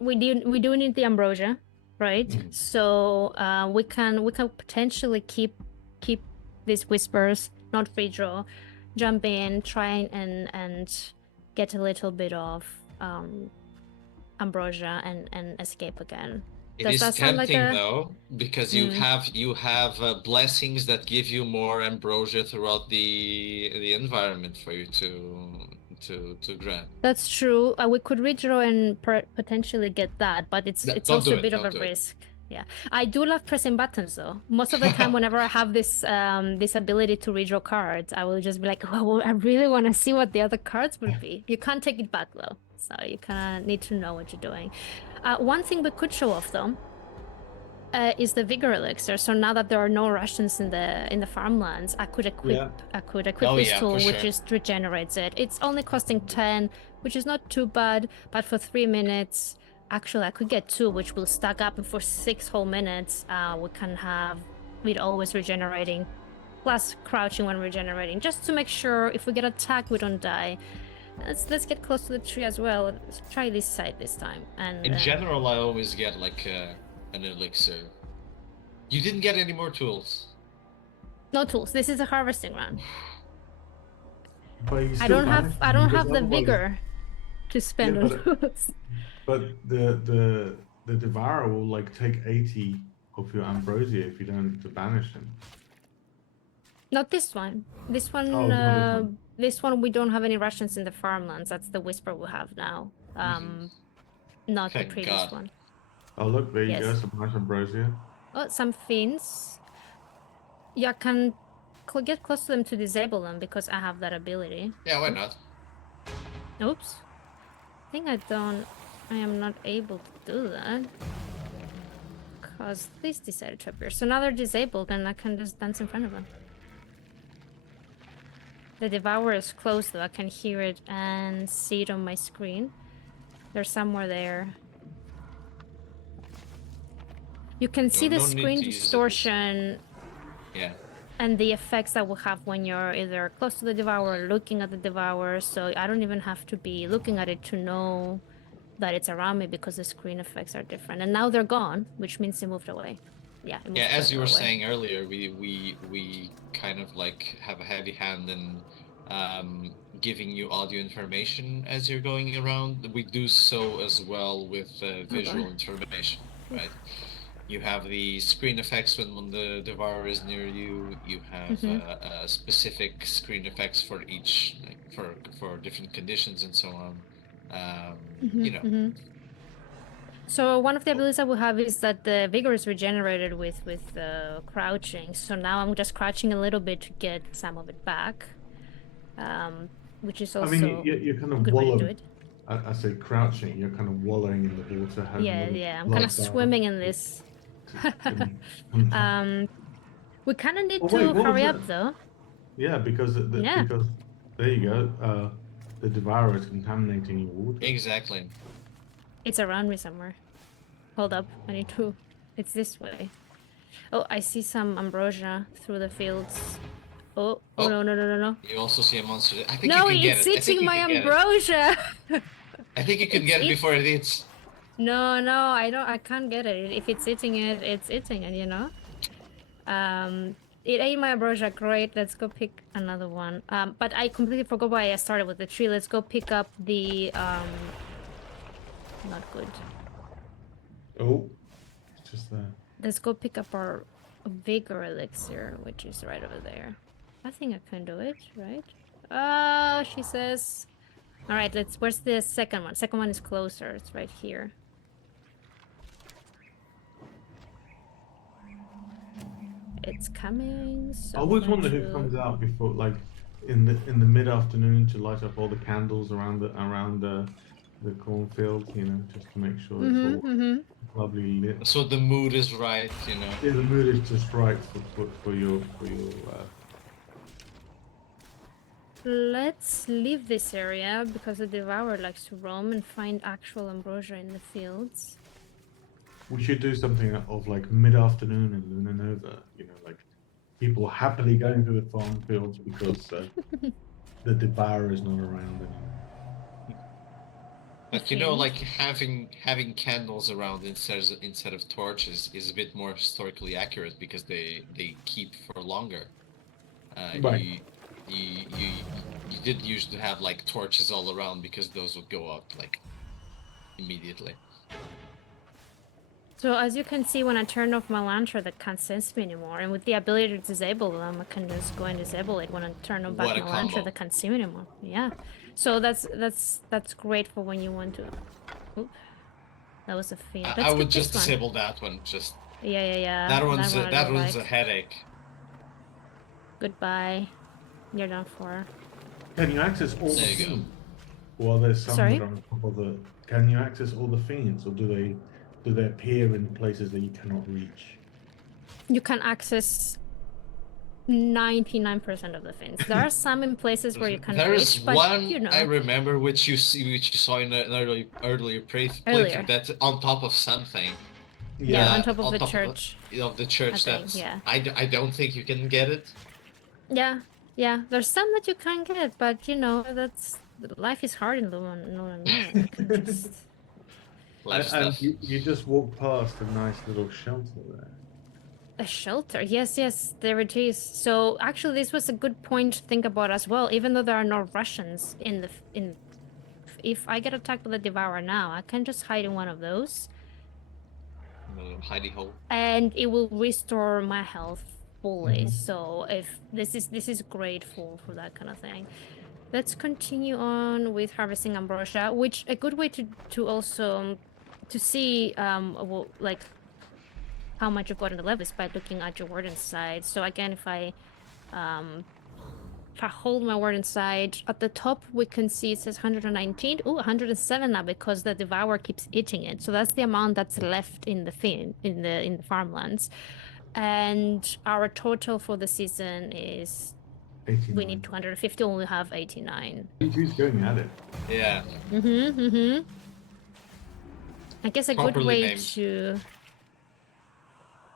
we do need the ambrosia, right? So we can potentially keep these whispers, not free draw, jump in, try and get a little bit of ambrosia and escape again. It is tempting though, because you have blessings that give you more ambrosia throughout the environment for you to grab. That's true. We could redraw and potentially get that, but it's also a bit of a risk. Yeah, I do love pressing buttons though. Most of the time, whenever I have this this ability to redraw cards, I will just be like, "Oh, I really want to see what the other cards would be." You can't take it back though, so you kind of need to know what you're doing. One thing we could show off though is the vigor elixir. So now that there are no rations in the farmlands, I could equip this tool, which just regenerates it. It's only costing 10, which is not too bad, but for 3 minutes. Actually, I could get 2, which will stack up, and for 6 whole minutes, we can have it always regenerating, plus crouching when regenerating, just to make sure if we get attacked, we don't die. Let's get close to the tree as well. Let's try this side this time. And in general, I always get like an elixir. You didn't get any more tools. No tools. This is a harvesting run. But I don't have the vigor to spend on tools. But the Devourer will like take 80 of your ambrosia if you don't banish him. Not this one. This one. This one we don't have any rations in the farmlands. That's the whisper we have now. Not the previous one. Oh look, there you go. Some nice ambrosia. Oh, some Finns. Yeah, I can get close to them to disable them because I have that ability. Yeah, why not? Oops. I am not able to do that. Because this decided to appear. So now they're disabled and I can just dance in front of them. The Devourer is close though. I can hear it and see it on my screen. They're somewhere there. You can see the screen distortion. Yeah. and the effects that will have when you're either close to the Devourer or looking at the Devourer. So I don't even have to be looking at it to know that it's around me because the screen effects are different. And now they're gone, which means it moved away. Yeah, it moved Yeah, as you were away. saying earlier, we kind of like have a heavy hand in giving you audio information as you're going around. We do so as well with visual information, right? You have the screen effects when the Devourer is near you. You have specific screen effects for each, like, for different conditions and so on. You know. So one of the abilities that we have is that the vigor is regenerated with crouching. So now I'm just crouching a little bit to get some of it back, which is also I mean, you're kind a of good way to do it. I say crouching. You're kind of wallowing in the water. Yeah. I'm kind of swimming in this. We kind of need to hurry up though. Yeah, because because there you go. The Devourer is contaminating your water. Exactly. It's around me somewhere. Hold up, I need to. It's this way. Oh, I see some ambrosia through the fields. Oh no. You also see a monster. I think no, you can get it. it's eating my ambrosia. I think you can get it before it eats. No, I can't get it. If it's eating it, it's eating it, you know? It ate my ambrosia, great, let's go pick another one. But I completely forgot why I started with the tree. Let's go pick up the, not good. Oh, it's just there. Let's go pick up our vigor elixir, which is right over there. I think I can do it, right? Oh, she says. All right, where's the second one? Second one is closer. It's right here. It's coming. So I always wonder who comes out before, like, in the mid-afternoon to light up all the candles around the cornfield, you know, just to make sure it's all lovely lit. So the mood is right, you know. Yeah, the mood is just right for your. Let's leave this area because the Devourer likes to roam and find actual ambrosia in the fields. We should do something of like mid-afternoon in Luna Nova, you know, like people happily going through the farm fields because the Devourer is not around anymore. But you know, like having candles around instead of torches is a bit more historically accurate because they keep for longer. Right. You did used to have like torches all around because those would go out like immediately. So as you can see, when I turn off my lantern, that can't sense me anymore. And with the ability to disable them, I can just go and disable it. When I turn on back my lantern, that can't see me anymore. Yeah. So that's great for when you want to. Oop. That was a fiend. I would just disable that one. Just. Yeah. That one's a headache. Goodbye. You're done for. Can you access all the fiends? Well, there's some that are on top of the. Can you access all the fiends, or do they appear in places that you cannot reach? You can access 99% of the fiends. There are some in places where you can reach, but one, you know. I remember which you saw in an earlier playthrough, that's on top of something. Yeah, on top of the church. Of the church, I don't think you can get it. Yeah. There's some that you can get, but you know, life is hard in Luna. And you just walk past a nice little shelter there. A shelter? Yes, there it is. So actually, this was a good point to think about as well. Even though there are no Russians if I get attacked by the Devourer now, I can just hide in one of those. Hidey hole. And it will restore my health fully. So if this is great for that kind of thing. Let's continue on with harvesting ambrosia, which a good way to also to see like how much you've got in the level is by looking at your Warden side. So again, if I hold my Warden side at the top, we can see it says 119. Oh, 107 now because the Devourer keeps eating it. So that's the amount that's left in the farmlands, and our total for the season is 89. We need 250. Only have 89. Who's going at it? Yeah. I guess a good way to.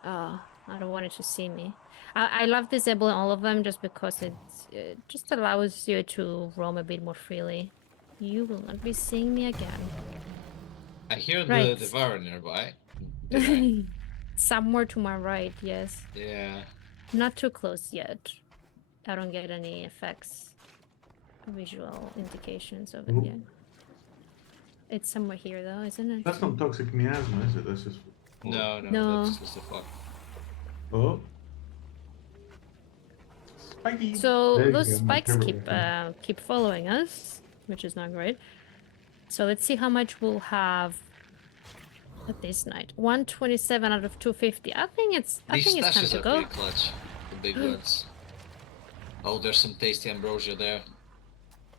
Oh, I don't want it to see me. I love disabling all of them just because it just allows you to roam a bit more freely. You will not be seeing me again. I hear Right. the Devourer nearby. Did I? Somewhere to my right, yes. Yeah. Not too close yet. I don't get any effects, visual indications of it Ooh. yet. It's somewhere here though, isn't it? That's not toxic miasma, is it? That's just. No, No. that's just a fuck. Oh. Spiky. So There you those go, my spikes favorite weapon. keep following us, which is not great. So let's see how much we'll have at this night. 127 out of 250. I think it's time Stashes to are go. pretty clutch. The big ones. Oh, there's some tasty ambrosia there.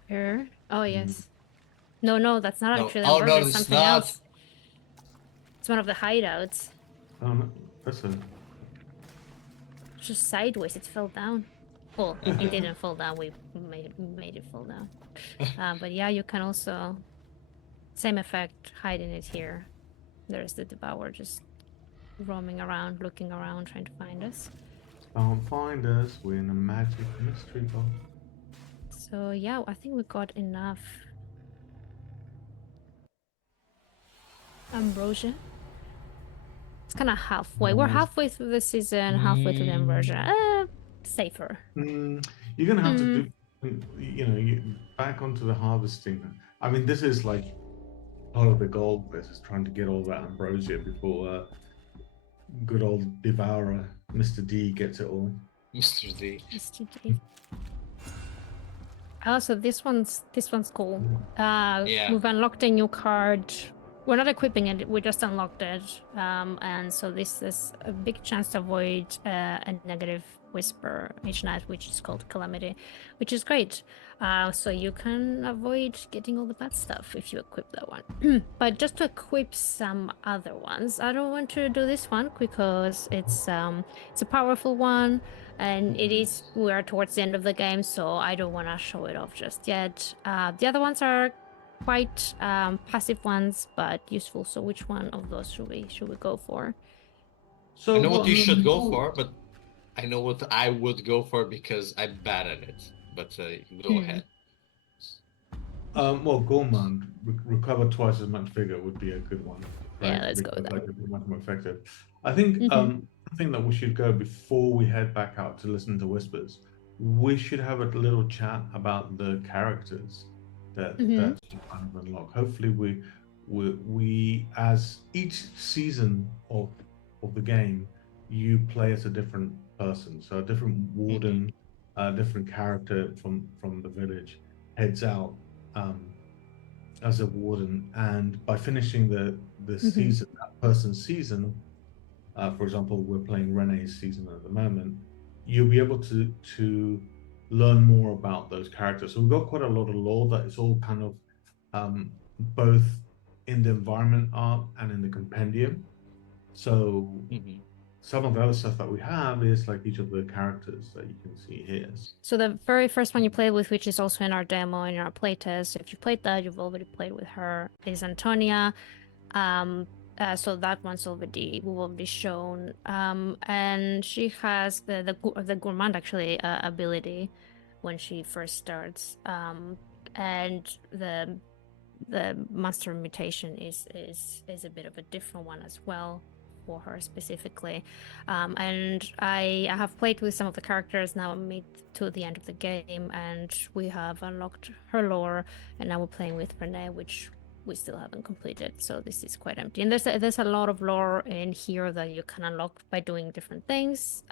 Here. Oh yes. No, that's not No. actually Oh, ambrosia. no, It's it's something not. else. It's one of the hideouts. Oh, no, that's a. Just sideways, it fell down. Well, it didn't fall down. We made it fall down. But yeah, you can also same effect, hiding it here. There's the Devourer just roaming around, looking around, trying to find us. Can't find us. We're in a magic mystery box. So yeah, I think we got enough ambrosia. It's kind of halfway. We're Nice. halfway through the season, halfway through the ambrosia. Safer. You're gonna have to do, back onto the harvesting. I mean, this is like part of the goal. This is trying to get all that ambrosia before good old Devourer, Mr. D, gets it all. Mr. D. Mr. D. Also, this one's cool. Yeah. We've unlocked a new card. We're not equipping it, we just unlocked it. And so this is a big chance to avoid a negative whisper each night, which is called Calamity, which is great. So you can avoid getting all the bad stuff if you equip that one. But just to equip some other ones, I don't want to do this one because it's a powerful one, and we're towards the end of the game, so I don't want to show it off just yet. The other ones are quite passive ones, but useful. So which one of those should we go for? So I know what you should go for, but I know what I would go for because I'm bad at it. But go ahead. Well, Gourmand, recover twice as much vigor would be a good one. Right? Yeah, let's go with that. That would be much more effective. I think I think that we should go before we head back out to listen to whispers. We should have a little chat about the characters that you kind of unlock. Hopefully, we as each season of the game, you play as a different person. So a different warden, a different character from the village heads out as a warden, and by finishing the season, that person's season, for example, we're playing Renee's season at the moment, you'll be able to learn more about those characters. So we've got quite a lot of lore that is all kind of both in the environment art and in the compendium. So some of the other stuff that we have is like each of the characters that you can see here. So the very first one you played with, which is also in our demo, in our playtest, if you played that, you've already played with her, is Antonia. So that one's already will be shown. And she has the gourmand actually ability when she first starts. And the monster mutation is a bit of a different one as well for her specifically. And I have played with some of the characters now mid to the end of the game, and we have unlocked her lore, and now we're playing with Renee, which we still haven't completed, so this is quite empty. And there's a lot of lore in here that you can unlock by doing different things.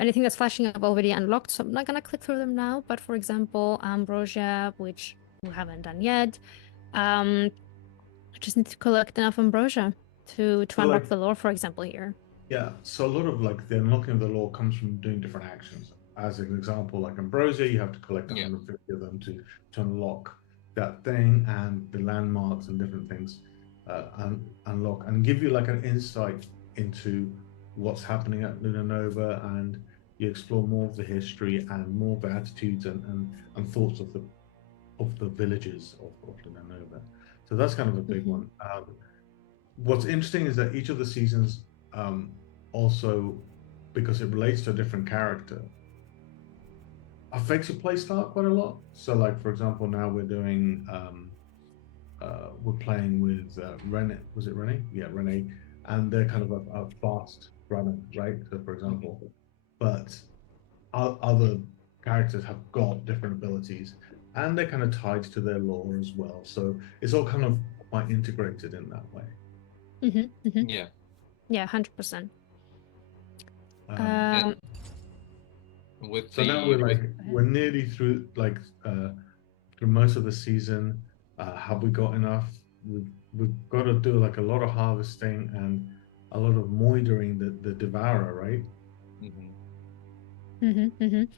Anything that's flashing up already unlocked, so I'm not gonna click through them now, but for example, Ambrosia, which we haven't done yet. I just need to collect enough ambrosia to unlock the lore, for example, here. Yeah, so a lot of like the unlocking of the lore comes from doing different actions. As an example, like ambrosia, you have to collect 150 of them to unlock that thing, and the landmarks and different things unlock and give you like an insight into what's happening at Luna Nova, and you explore more of the history and more of the attitudes and thoughts of the villages of Luna Nova. So that's kind of a big one. What's interesting is that each of the seasons also because it relates to a different character, affects your playstyle quite a lot. So, like for example, now we're playing with Rene. Was it Rene? Yeah, Rene, and they're kind of a fast runner, right? So, for example, but other characters have got different abilities, and they're kind of tied to their lore as well. So it's all kind of quite integrated in that way. Yeah, 100%. So now we're nearly through through most of the season. Have we got enough? We've got to do like a lot of harvesting and a lot of moidering the Devourer, right?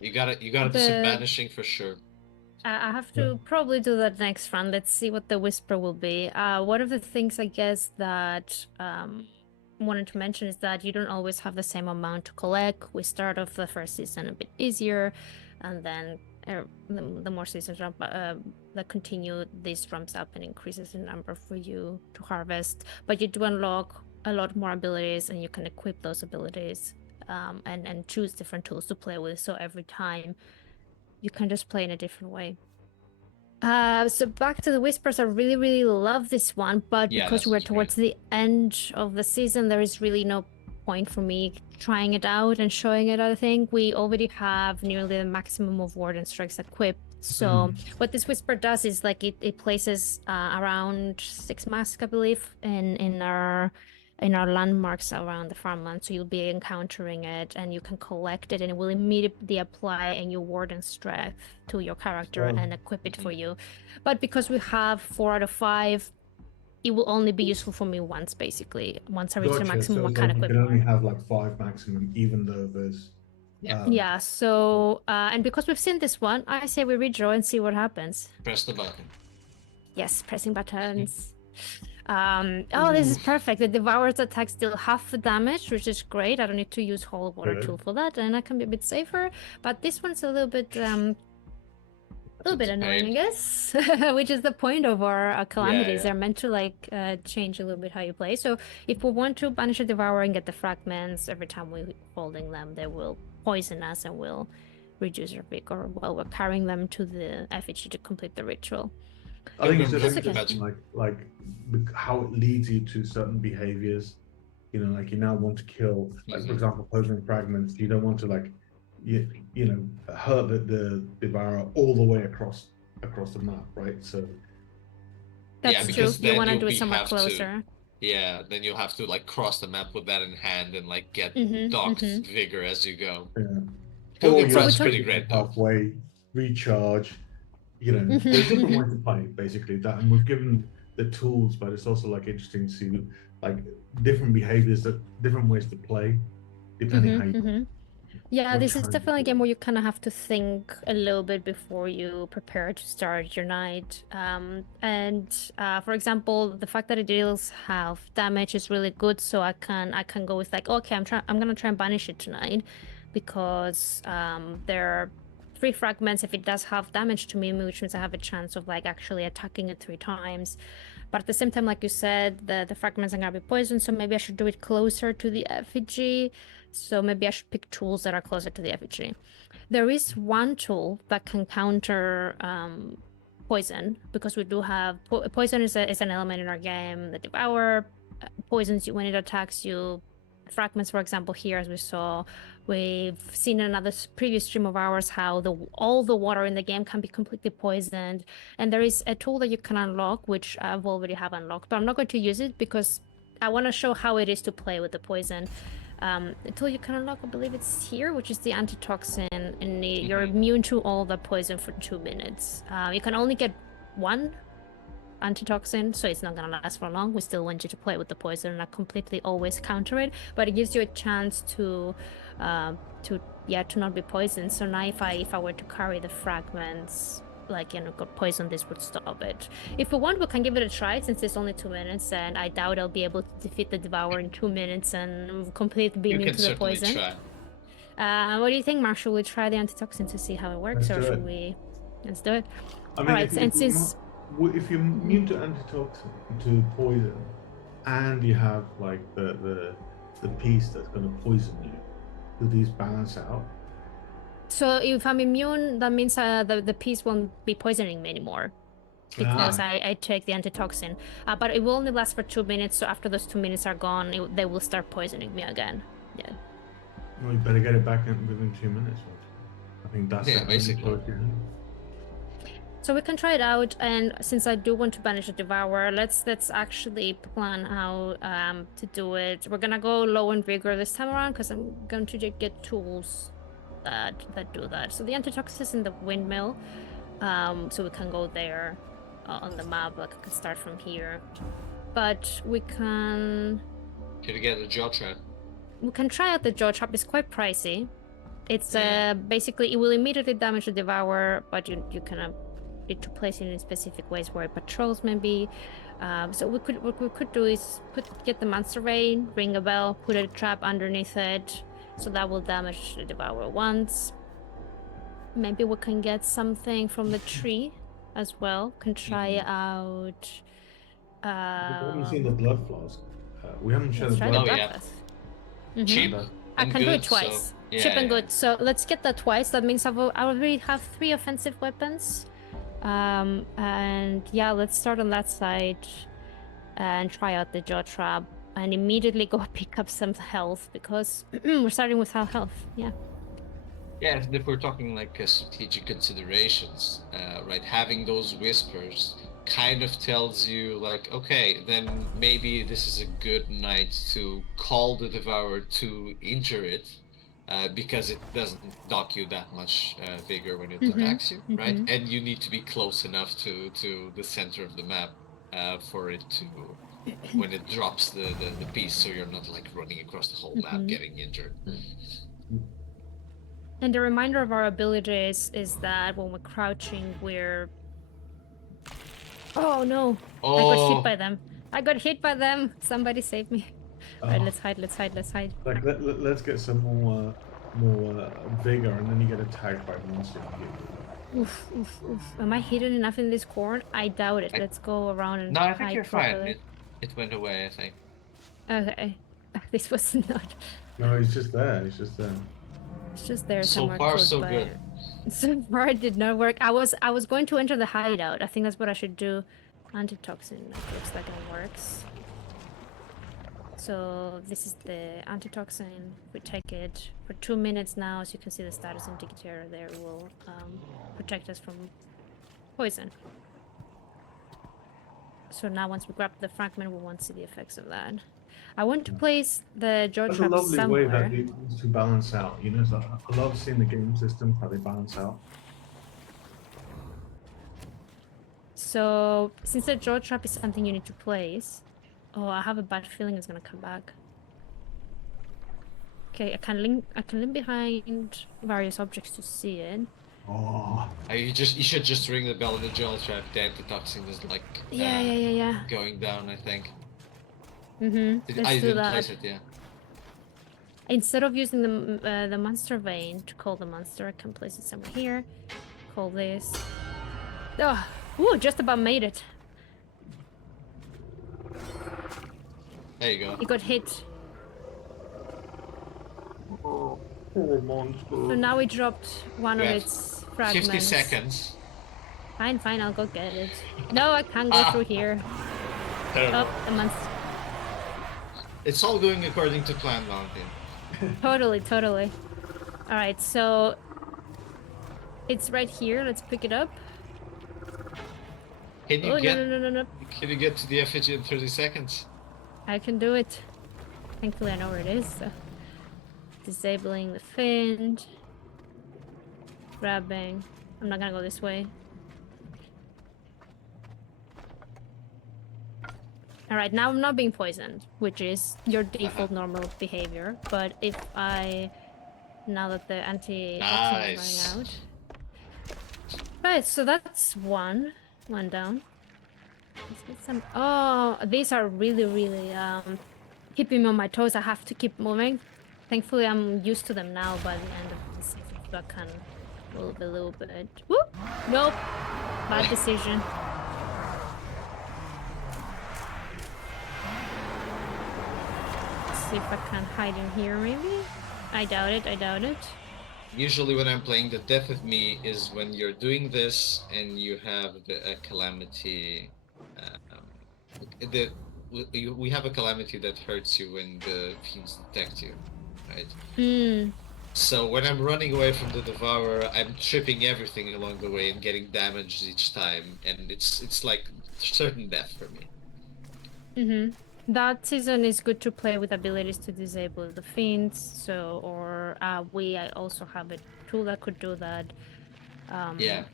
You gotta do some banishing for sure. I have to probably do that next round. Let's see what the whisper will be. One of the things I guess that wanted to mention is that you don't always have the same amount to collect. We start off the first season a bit easier, and then the more seasons that continue, this ramps up and increases in number for you to harvest. But you do unlock a lot more abilities, and you can equip those abilities and choose different tools to play with. So every time you can just play in a different way. So back to the Whispers, I really, really love this one, but because we're towards the end of the season, there is really no point for me trying it out and showing it. I think we already have nearly the maximum of Warden strikes equipped. So what this Whisper does is like it places around 6 masks, I believe, in our landmarks around the farmland. So you'll be encountering it and you can collect it, and it will immediately apply a new Warden strength to your character and equip it for you. But because we have 4 out of 5, it will only be useful for me once, basically. Once I reach the maximum, so I can you equip can only more. have like 5 maximum, even though there's So and because we've seen this one, I say we redraw and see what happens. Press the button. Yes, pressing buttons. This is perfect. The Devourer's attacks deal half the damage, which is great. I don't need to use Holy Water tool for that, and I can be a bit safer. But this one's a little bit annoying, I guess. Which is the point of our calamities. They're meant to change a little bit how you play. So if we want to banish a Devourer and get the fragments, every time we're holding them, they will poison us and will reduce our vigor while we're carrying them to the effigy to complete the ritual. I think it's just interesting, like how it leads you to certain behaviors. You know, like you now want to kill, like for example, poisoning fragments. You don't want to hurt the Devourer all the way across the map, right? So that's true. You want to do it somewhat closer. Then you'll have to cross the map with that in hand and get docked vigor as you go. Yeah. Or you pretty great halfway recharge. There's different ways to play, basically. That, and we've given the tools, but it's also interesting to see different behaviors, different ways to play, depending how you. Yeah, this is definitely a game where you kind of have to think a little bit before you prepare to start your night. For example, the fact that it deals half damage is really good. So I can go with okay, I'm gonna try and banish it tonight, because there are 3 fragments if it does have damage to me, which means I have a chance of actually attacking it 3 times. But at the same time, like you said, the fragments are gonna be poisoned, so maybe I should do it closer to the effigy. So maybe I should pick tools that are closer to the effigy. There is one tool that can counter poison, because we do have poison is an element in our game. The Devourer poisons you when it attacks you. Fragments, for example, here, as we saw, we've seen in another previous stream of ours how all the water in the game can be completely poisoned, and there is a tool that you can unlock, which I've already have unlocked, but I'm not going to use it because I want to show how it is to play with the poison. The tool you can unlock, I believe it's here, which is the antitoxin, and you're immune to all the poison for 2 minutes. You can only get 1 antitoxin, so it's not gonna last for long. We still want you to play with the poison and not completely always counter it, but it gives you a chance to not be poisoned. So now if I were to carry the fragments, got poisoned, this would stop it. If we want, we can give it a try, since it's only 2 minutes, and I doubt I'll be able to defeat the Devourer in 2 minutes and completely be immune to the poison. Try. What do you think, Mark? Should we try the antitoxin to see how it works, or should we? Let's do it. I mean, if you're immune to antitoxin, to poison, and you have the piece that's going to poison you, Do these balance out? So if I'm immune, that means the piece won't be poisoning me anymore. Because I take the antitoxin. But it will only last for 2 minutes, so after those 2 minutes are gone, they will start poisoning me again. Yeah. Well, you better get it back within 2 minutes. I think that's the only basically. choice you have. So we can try it out, and since I do want to banish the Devourer, let's actually plan how to do it. We're gonna go low on vigor this time around because I'm going to get tools that do that. So the antitoxin is in the windmill, so we can go there on the map. Like I can start from here, but we can. Should we get a jaw trap? We can try out the jaw trap. It's quite pricey. It's basically it will immediately damage the Devourer, but you kind of need to place it in specific ways where it patrols maybe. So what we could do is get the monster vein, ring a bell, put a trap underneath it, so that will damage the Devourer once. Maybe we can get something from the tree as well. Can try out. We haven't seen the blood flask. We haven't shown the Let's try blood. the Oh, blood yeah. flask. Cheap. I and can do good, it twice. so- yeah, Cheap and yeah. good. So let's get that twice. That means I already have 3 offensive weapons. And yeah, let's start on that side and try out the jaw trap and immediately go pick up some health because we're starting without health. Yeah. Yeah, if we're talking like strategic considerations, right? Having those whispers kind of tells you like, okay, then maybe this is a good night to call the Devourer to injure it, because it doesn't dock you that much vigor when it attacks you, right? And you need to be close enough to the center of the map for it to, when it drops the piece, so you're not like running across the whole map getting injured. And the reminder of our abilities is that when we're crouching, we're... Oh no! I got hit by them. I got hit by them! Somebody save me. Alright, let's hide. Like, let's get some more vigor, and then you get attacked by monsters. Oof. Am I hidden enough in this corner? I doubt it. Let's go around and No, I think hide you're properly. fine. It went away, I think. Okay. This was not... No, he's just there. It's just there So somewhere far, close so by. good. So far it did not work. I was going to enter the hideout. I think that's what I should do. Antitoxin. That looks like it works. So this is the antitoxin. We take it for 2 minutes now. As you can see, the status indicator there will protect us from poison. So now once we grab the fragment, we won't see the effects of that. I want to place the jaw That's a trap lovely somewhere. way that it needs to balance out. You know, so I love seeing the game systems how they balance out. So since the jaw trap is something you need to place, oh, I have a bad feeling it's gonna come back. Okay, I can lean behind various objects to see it. Oh, You should just ring the bell of the jaw trap. The antitoxin is like Yeah. going down, I think. Let's I do didn't that. place it, yeah. Instead of using the monster vein to call the monster, I can place it somewhere here. Call this. Oh, ooh, just about made it. There you go. It got hit. poor monster. So now we dropped one of Yeah. its fragments. 50 seconds. Fine, I'll go get it. No, I can't go through here. Terrible. Oh, the monster. It's all going according to plan, Valentin. Totally. Alright, so it's right here. Let's pick it up. Can you Oh, get no. Can you get to the effigy in 30 seconds? I can do it. Thankfully, I know where it is. So. Disabling the fiend. Grabbing. I'm not gonna go this way. Alright, now I'm not being poisoned, which is your default normal behavior. But if I... Now that the antioxidant is running out. Right, so that's one down. Let's get some... Oh, these are really keeping me on my toes. I have to keep moving. Thankfully, I'm used to them now. By the end of the season, so I can move a little bit. Whoop! Nope. Bad decision. Let's see if I can hide in here, maybe. I doubt it. I doubt it. Usually when I'm playing, the death of me is when you're doing this and you have a calamity. The we have a calamity that hurts you when the fiends detect you, right? Hmm. So when I'm running away from the Devourer, I'm tripping everything along the way and getting damaged each time, and it's like certain death for me. Mm-hmm. That season is good to play with abilities to disable the fiends. So, or I also have a tool that could do that. Yeah.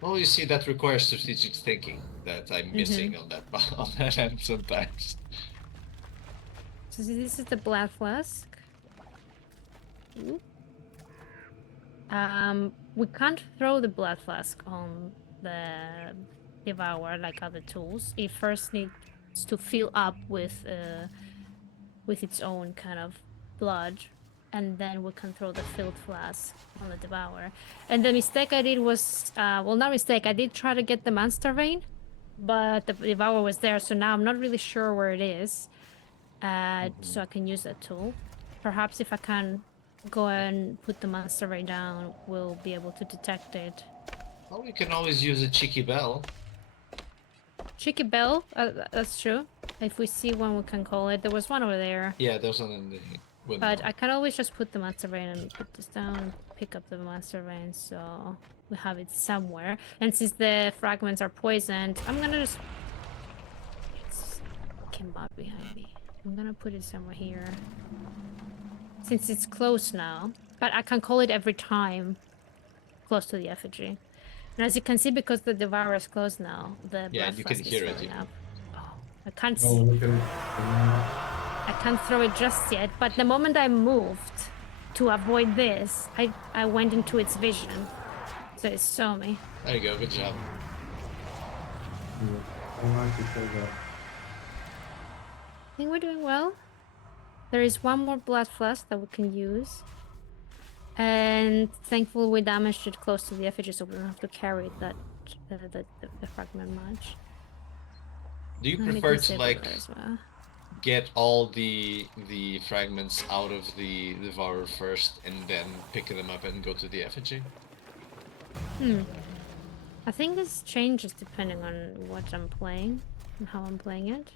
Well, you see, that requires strategic thinking that I'm missing on that on that end sometimes. So this is the blood flask. Ooh. We can't throw the blood flask on the Devourer like other tools. It first needs to fill up with its own kind of blood, and then we can throw the filled flask on the Devourer. And the mistake I did was, well, not mistake, I did try to get the monster vein, but the Devourer was there, so now I'm not really sure where it is. So I can use that tool. Perhaps if I can go and put the monster vein down, we'll be able to detect it. Well, we can always use a cheeky bell. Cheeky bell, that's true. If we see one, we can call it. There was one over there. Yeah, there's one in the window. But I can always just put the monster vein and put this down and pick up the monster vein, so we have it somewhere. And since the fragments are poisoned, I'm gonna just... It came up behind me. I'm gonna put it somewhere here. Since it's close now. But I can call it every time close to the effigy. And as you can see, because the Devourer is closed now, the blood you can flask hear is it. filling up. Oh, I can't... Oh, look at it. I can't throw it just yet, but the moment I moved to avoid this, I went into its vision. So it saw me. There you go, good job. Yeah. I like to say that. I think we're doing well. There is one more blood flask that we can use. And thankfully we damaged it close to the effigy, so we don't have to carry that the fragment much. Do you Let me prefer to disable like that as well. get all the fragments out of the Devourer first and then pick them up and go to the effigy? I think this changes depending on what I'm playing and how I'm playing it.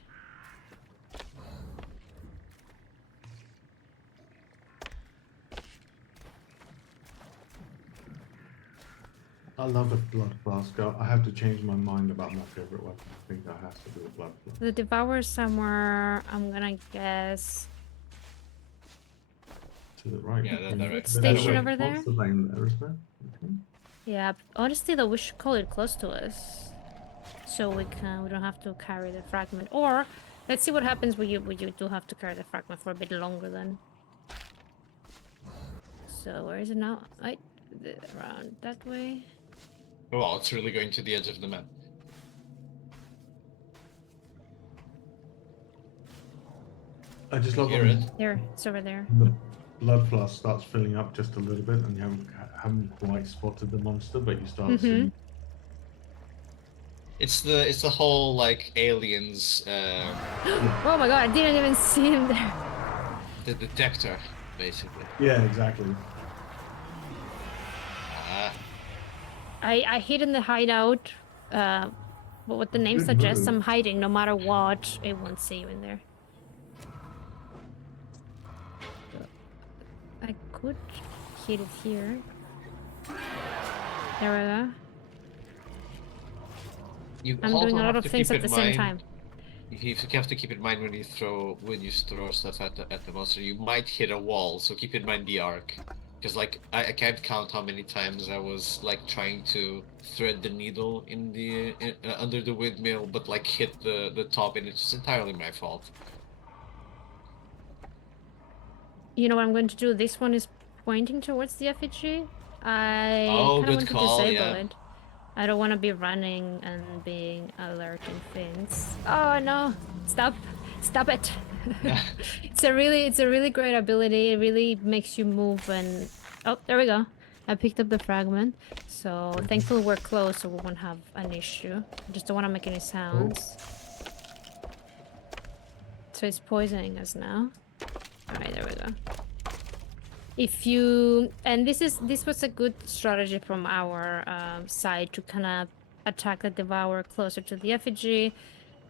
I love a blood flask. I have to change my mind about my favorite weapon. I think that has to be a blood flask. The Devourer somewhere, I'm gonna guess. To the right. Yeah, that direction. Station over there? Monster vein there, isn't there? Okay. Yeah, honestly though, we should call it close to us. So we don't have to carry the fragment. Or, let's see what happens when you do have to carry the fragment for a bit longer then. So where is it now? Around that way. Well, it's really going to the edge of the map. I just love Hear when it? There, it's over there. the blood flask starts filling up just a little bit, and you haven't quite spotted the monster, but you start seeing. It's the whole like aliens Oh my god, I didn't even see him there. the detector, basically. Yeah, exactly. I hid in the hideout. But what the name Good suggests, move. I'm hiding. No matter what, it won't see you in there. I could hit it here. There we go. I'm doing a lot of things at the same time. You have to keep in mind when you throw stuff at the monster, you might hit a wall. So keep in mind the arc, because like I can't count how many times I was like trying to thread the needle in the under the windmill, but like hit the top, and it's entirely my fault. You know what I'm going to do? This one is pointing towards the effigy. I kind of want to disable it. I don't want to be running and being alerting things. Oh no! Stop it! It's a really great ability. It really makes you move and... Oh, there we go. I picked up the fragment. So thankfully we're close, so we won't have an issue. I just don't want to make any sounds. So it's poisoning us now. Alright, there we go. if you and this was a good strategy from our side to kind of attack the Devourer closer to the effigy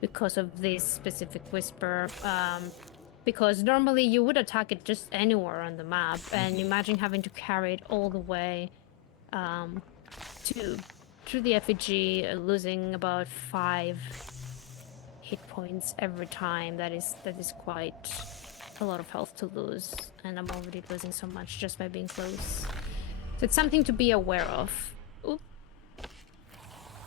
because of this specific whisper. Because normally you would attack it just anywhere on the map, and imagine having to carry it all the way to the effigy, losing about 5 hit points every time. That is quite a lot of health to lose, and I'm already losing so much just by being close. So it's something to be aware of. Oop.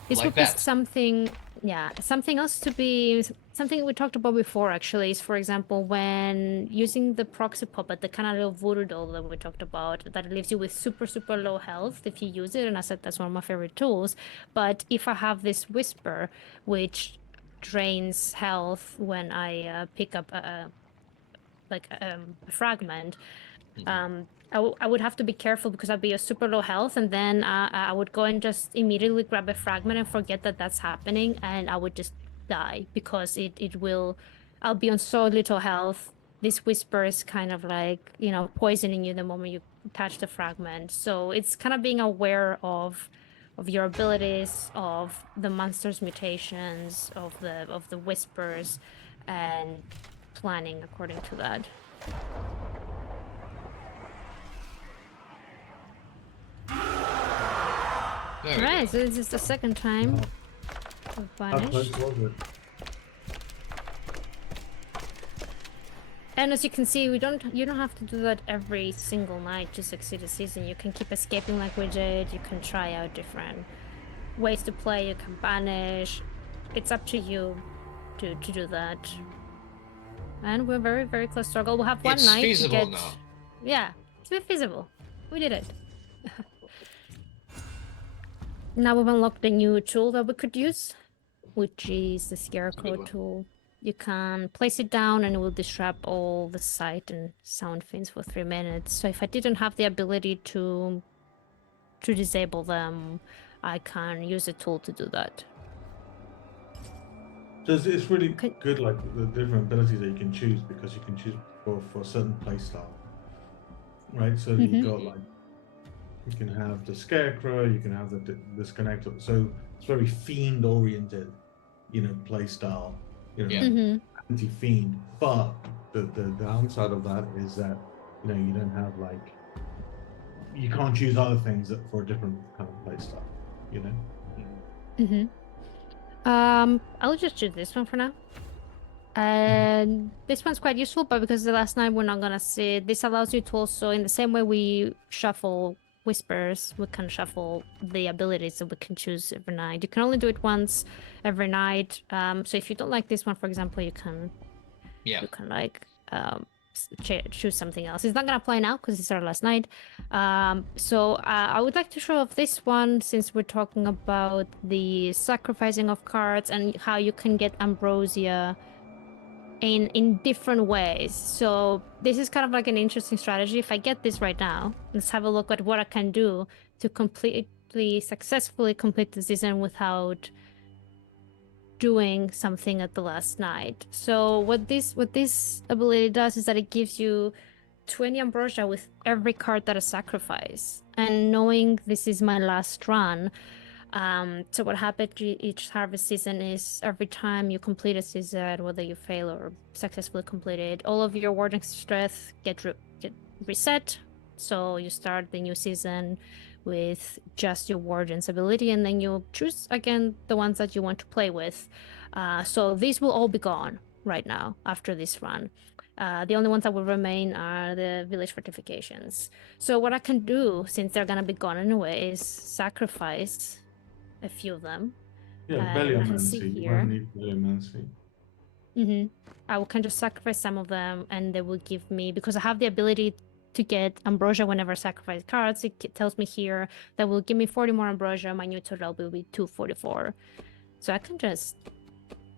This Like would be that. something, yeah, something else to be, something we talked about before actually is, for example, when using the proxy puppet, the kind of little voodoo doll that we talked about, that leaves you with super, super low health if you use it, and I said that's one of my favorite tools. But if I have this whisper, which drains health when I pick up a fragment, I would have to be careful because I'd be a super low health, and then I would go and just immediately grab a fragment and forget that that's happening, and I would just die because I'll be on so little health. This whisper is kind of like, poisoning you the moment you touch the fragment. So it's kind of being aware of your abilities, of the monster's mutations, of the whispers, and planning according to that. Right, so this is the second time of How close Vanish. was it? And as you can see, you don't have to do that every single night to succeed a season. You can keep escaping like we did. You can try out different ways to play. You can banish. It's up to you to do that. And we're very, very close to our goal. We'll have one night to get... now. Yeah, it's feasible. We did it. Now we've unlocked the new tool that we could use, which is the Scarecrow tool. You can place it down and it will disrupt all the sight and sound fins for 3 minutes. So if I didn't have the ability to disable them, I can use a tool to do that. So it's really good, like the different abilities that you can choose, because you can choose for a certain playstyle, right? So you've got like, you can have the Scarecrow, you can have the Disconnector. So it's very fiend oriented, play style, anti-fiend. But the downside of that is that you don't have like, you can't choose other things for a different kind of play style, I'll just choose this one for now. And this one's quite useful, but because the last night we're not gonna see it, this allows you to also, in the same way we shuffle whispers, we can shuffle the abilities that we can choose every night. You can only do it once every night. So if you don't like this one, for example, you can like choose something else. It's not gonna apply now because it's our last night. So I would like to show off this one, since we're talking about the sacrificing of cards and how you can get ambrosia in different ways. So this is kind of like an interesting strategy. If I get this right now, let's have a look at what I can do to completely successfully complete the season without doing something at the last night. So what this ability does is that it gives you 20 ambrosia with every card that I sacrifice. And knowing this is my last run, so what happens each harvest season is every time you complete a season, whether you fail or successfully complete it, all of your Warden strength get reset. So you start the new season with just your Warden's ability, and then you choose again the ones that you want to play with. So these will all be gone right now after this run. The only ones that will remain are the village fortifications. So what I can do, since they're gonna be gone anyway, is sacrifice a few of them. Yeah, Belliomancy. You won't need Belliomancy. I can just sacrifice some of them, and they will give me, because I have the ability to get ambrosia whenever I sacrifice cards. It tells me here that will give me 40 more ambrosia. My new total will be 244. So I can just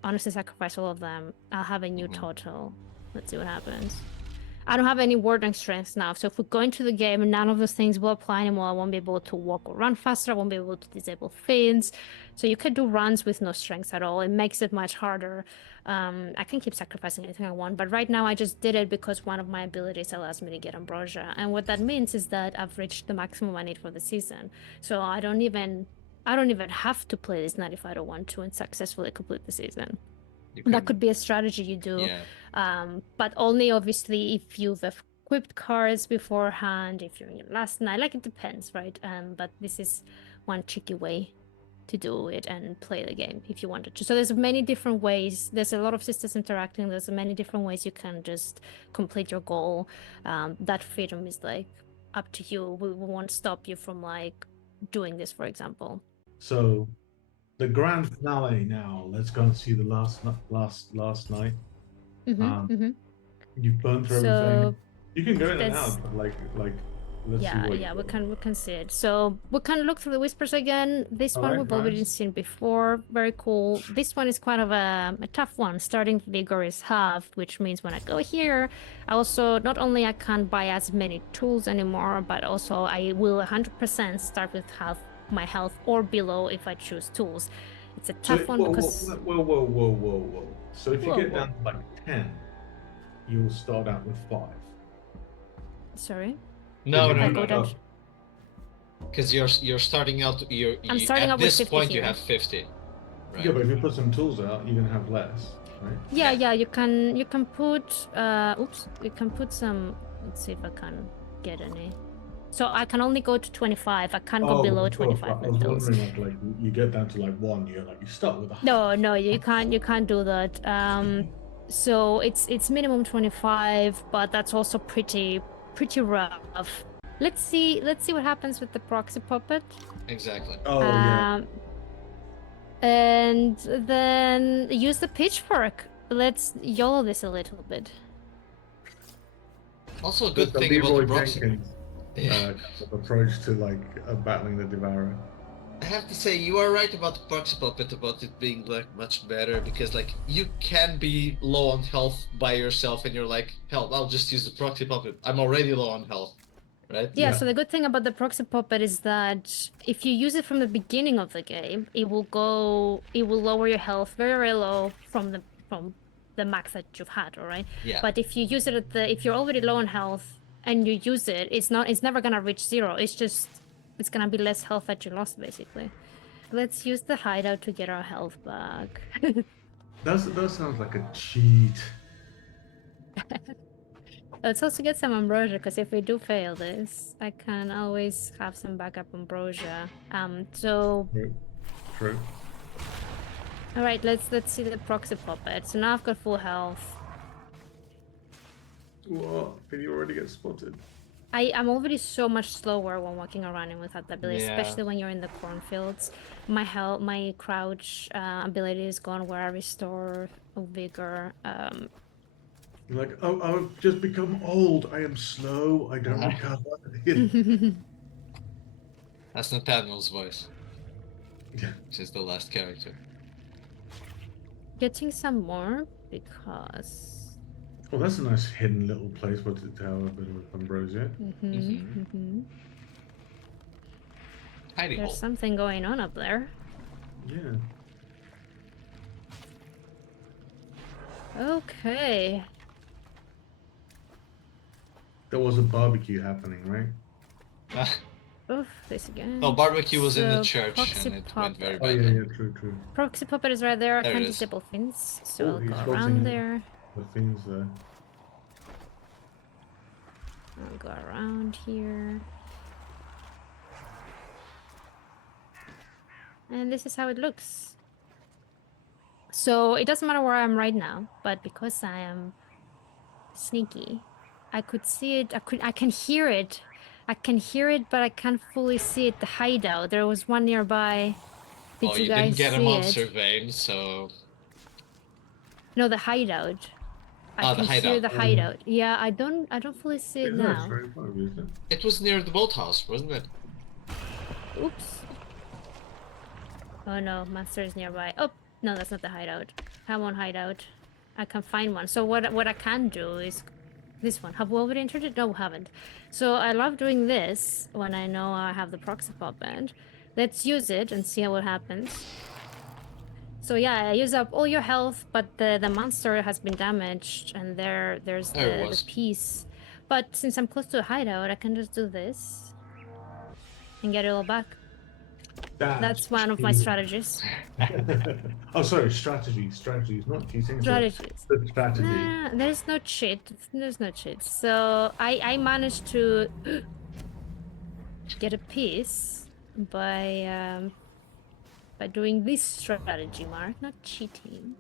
honestly sacrifice all of them. I'll have a new total. Let's see what happens. I don't have any Warden strengths now. So if we go into the game, none of those things will apply anymore. I won't be able to walk or run faster. I won't be able to disable fins. So you could do runs with no strengths at all. It makes it much harder. I can keep sacrificing anything I want, but right now I just did it because one of my abilities allows me to get Ambrosia. And what that means is that I've reached the maximum I need for the season. So I don't even have to play this night if I don't want to and successfully complete the season. That could be a strategy you do. Yeah. But only obviously if you've equipped cards beforehand, if you're in your last night, like it depends, right? But this is one tricky way to do it and play the game if you wanted to. So there's many different ways. There's a lot of sisters interacting. There's many different ways you can just complete your goal. That freedom is like up to you. We won't stop you from like doing this, for example. So, the grand finale now. Let's go and see the last night. You've burned through everything. You can go in and out, but like let's see what we can see it. So we can look through the whispers again. This one we've already seen before. Very cool. This one is kind of a tough one. Starting vigor is half, which means when I go here, I also not only I can't buy as many tools anymore, but also I will 100% start with half my health or below if I choose tools. It's a tough one because whoa. So if you get down to like 10, you'll start out with 5. Sorry. No. Because you're starting out. I'm starting out with 50 at this point here. you have 50. Right? Yeah, but if you put some tools out, you're gonna have less, right? Yeah. You can put. You can put some. Let's see if I can get any. So I can only go to 25. I can't go below 25 with those. I was wondering, like you get down to like 1, you start with a. No, you can't do that. So it's minimum 25, but that's also pretty rough. Let's see what happens with the proxy puppet. Exactly. Oh yeah. And then use the pitchfork. Let's YOLO this a little bit. Also a good thing about the proxy. Approach to like battling the Devourer. I have to say, you are right about the proxy puppet, about it being like much better, because like you can be low on health by yourself and you're like, hell, I'll just use the proxy puppet. I'm already low on health, right? Yeah, so the good thing about the proxy puppet is that if you use it from the beginning of the game, it will lower your health very, very low from the max that you've had, alright? Yeah. But if you use it if you're already low on health and you use it, it's never gonna reach 0. It's gonna be less health that you lost, basically. Let's use the hideout to get our health back. That sounds like a cheat. Let's also get some ambrosia, because if we do fail this, I can always have some backup ambrosia. So... True. Alright, let's see the proxy puppet. So now I've got full health. What? Did you already get spotted? I'm already so much slower when walking around without the ability, especially when you're in the cornfields. My crouch ability is gone where I restore vigor. You're like, oh, I've just become old. I am slow. I don't recover. That's Nathaniel's voice. Yeah. Which is the last character. Getting some more because... Oh, that's a nice hidden little place where to have a bit of ambrosia. There's something going on up there. Yeah. Okay. There was a barbecue happening, right? Oof, this again. No, barbecue was in the So, church proxy and it went very Oh badly. yeah, true. Proxy puppet is right there. I There can't it is. disable fins, so Oh, I'll he's go causing around there. The things there. I'll go around here. And this is how it looks. So it doesn't matter where I am right now, but because I am sneaky, I could see it. I can hear it. I can hear it, but I can't fully see it. The hideout. There was one nearby. Did you guys didn't get him see on it? surveying, so... No, the hideout. I can the hear hideout. the hideout. Yeah, I don't fully see it now. Very far, isn't it? It was near the boathouse, wasn't it? Oops. Oh no, monster is nearby. Oh, no, that's not the hideout. Come on, hideout. I can find one. So what I can do is This one. Have we already entered it? No, we haven't. So I love doing this when I know I have the proxy pop band. Let's use it and see what happens. So yeah, I use up all your health, but the monster has been damaged, and there's the piece. But since I'm close to a hideout, I can just do this and get it all back. That's one of my strategies. Oh, sorry, strategies, not cheating. Strategies. Strategy. Nah, there's no cheat. There's no cheat. So I managed to get a piece by doing this strategy, Mark, not cheating.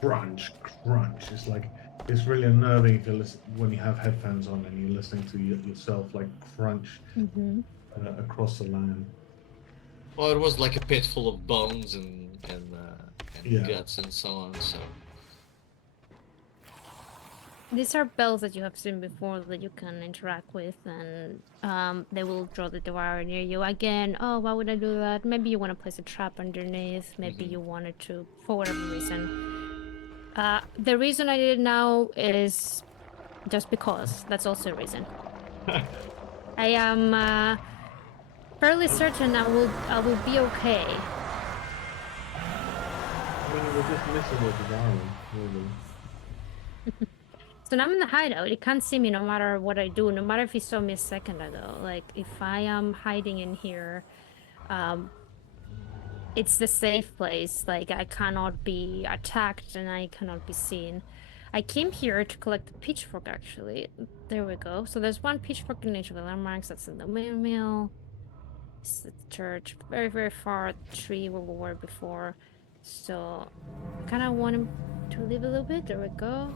Crunch. It's like, it's really unnerving to listen when you have headphones on and you're listening to yourself like crunch across the land. Well, it was like a pit full of bones and guts and so on. So these are bells that you have seen before that you can interact with, and they will draw the Devourer near you. Again, oh, why would I do that? Maybe you want to place a trap underneath. Maybe you wanted to, for whatever reason. The reason I did it now is just because. That's also a reason. I am fairly certain I will be okay. I mean, we're just missing the Devourer, really. So now I'm in the hideout. It can't see me no matter what I do, no matter if he saw me a second ago. Like, if I am hiding in here, it's the safe place. Like, I cannot be attacked and I cannot be seen. I came here to collect the pitchfork, actually. There we go. So there's one pitchfork in each of the landmarks. That's in the windmill. It's the church. Very, very far. The tree where we were before. So I kind of want him to leave a little bit. There we go.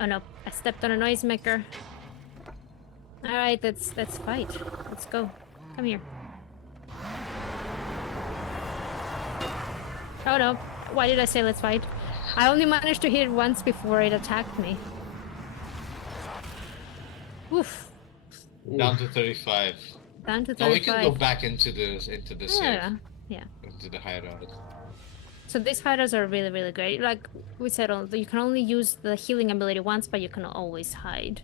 Oh no, I stepped on a noisemaker. Alright, let's fight. Let's go. Come here. Oh no, why did I say let's fight? I only managed to hit it once before it attacked me. Oof. Down to 35. Down to 35. No, we can go back into the yeah. into the hideout. So these hideouts are really, really great. Like we said, you can only use the healing ability once, but you can always hide.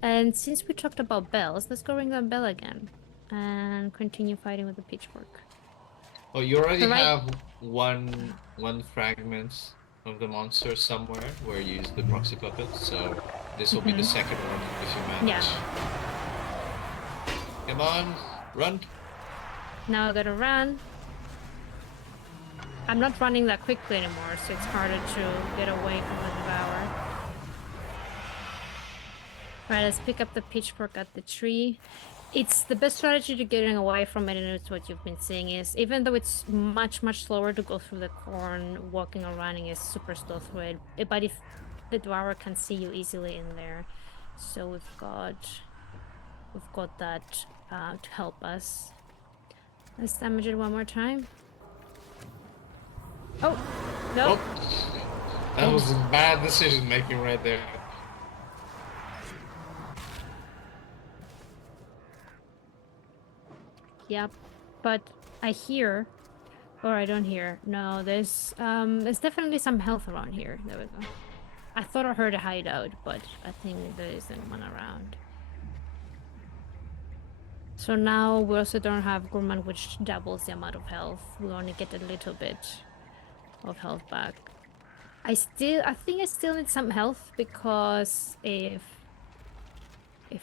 And since we talked about bells, let's go ring that bell again and continue fighting with the pitchfork. Oh, you already have one fragment of the monster somewhere where you use the proxy puppet, so this will be the second one if you manage. Yeah. Come on, run! Now I gotta run. I'm not running that quickly anymore, so it's harder to get away from the Devourer. Alright, let's pick up the pitchfork at the tree. It's the best strategy to getting away from it, and it's what you've been seeing is, even though it's much, much slower to go through the corn, walking or running is super slow through it. But if the Devourer can see you easily in there, so we've got that to help us. Let's damage it one more time. Oh, no. Oh, that was a bad decision making right there. Yep, but I hear, or I don't hear. No, there's definitely some health around here. There we go. I thought I heard a hideout, but I think there isn't one around. So now we also don't have Gourmand, which doubles the amount of health. We only get a little bit of health back. I think I still need some health, because if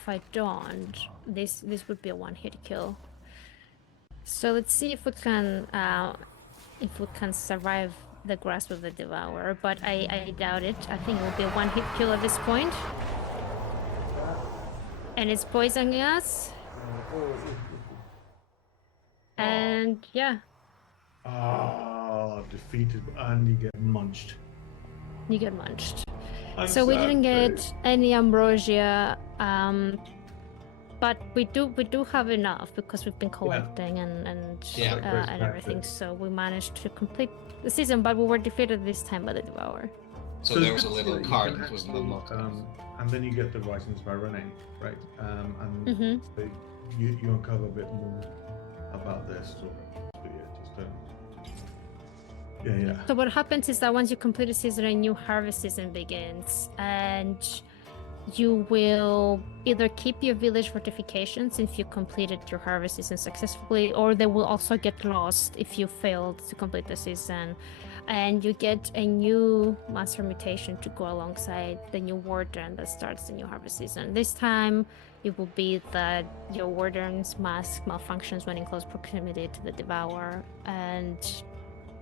I don't, this would be a one-hit kill. So let's see if we can survive the grasp of the Devourer, but I doubt it. I think it will be a one-hit kill at this point. And it's poisoning us. And yeah. Defeated, and you get munched. You get munched. So we didn't get any ambrosia, but we do have enough because we've been collecting and everything. So we managed to complete the season, but we were defeated this time by the Devourer. So there was a little card that wasn't unlocked. And then you get the writings by running, right? And you uncover a bit more. about their story. But yeah, just don't. Yeah. So what happens is that once you complete a season, a new harvest season begins, and you will either keep your village fortifications if you completed your harvest season successfully, or they will also get lost if you failed to complete the season. And you get a new master mutation to go alongside the new Warden that starts the new harvest season. This time, it will be that your Warden's mask malfunctions when in close proximity to the Devourer, and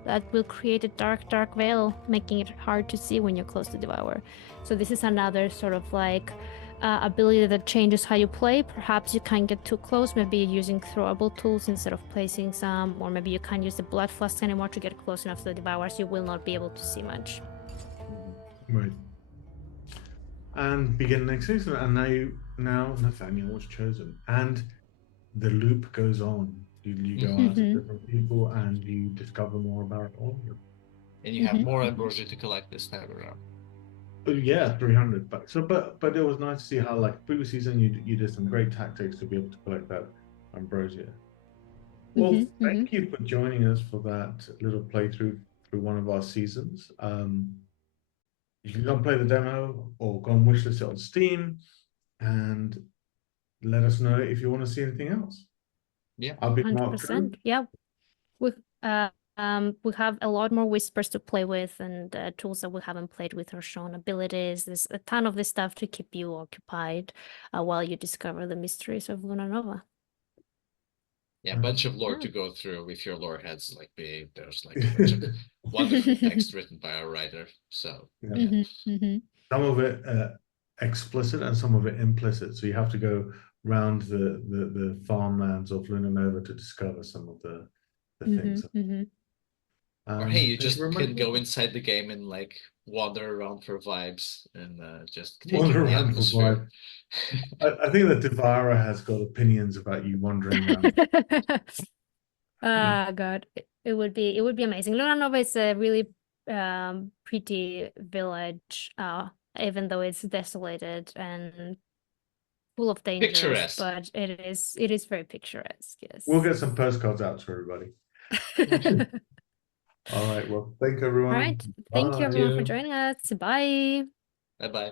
that will create a dark veil, making it hard to see when you're close to Devourer. So this is another sort of like ability that changes how you play. Perhaps you can't get too close, maybe you're using throwable tools instead of placing some, or maybe you can't use the blood flask anymore to get close enough to the Devourer, so you will not be able to see much. Right. And begin next season, and now Nathaniel was chosen, and the loop goes on. You go out to different people, and you discover more about all of them. And you have more ambrosia to collect this time around. Yeah, 300 bucks. But it was nice to see how, like, previous season you did some great tactics to be able to collect that ambrosia. Well, thank you for joining us for that little playthrough through one of our seasons. You can go and play the demo or go and wishlist it on Steam, and let us know if you want to see anything else. Yeah, I'll be 100%. Yeah, we have a lot more whispers to play with, and tools that we haven't played with or shown abilities. There's a ton of this stuff to keep you occupied while you discover the mysteries of Luna Nova. Yeah, a bunch of lore to go through if your lore head's like big. There's like a bunch of wonderful text written by a writer. So some of it explicit and some of it implicit. So you have to go round the farmlands of Luna Nova to discover some of the things. Or hey, you just can go inside the game and like wander around for vibes and just take in the atmosphere. I think that Devourer has got opinions about you wandering around. God, it would be amazing. Luna Nova is a really pretty village, even though it's desolated and full of dangers. Picturesque. But it is very picturesque. Yes. We'll get some postcards out to everybody. All right. Well, thank you, everyone. All right. Thank you, everyone, for joining us. Bye. Bye-bye.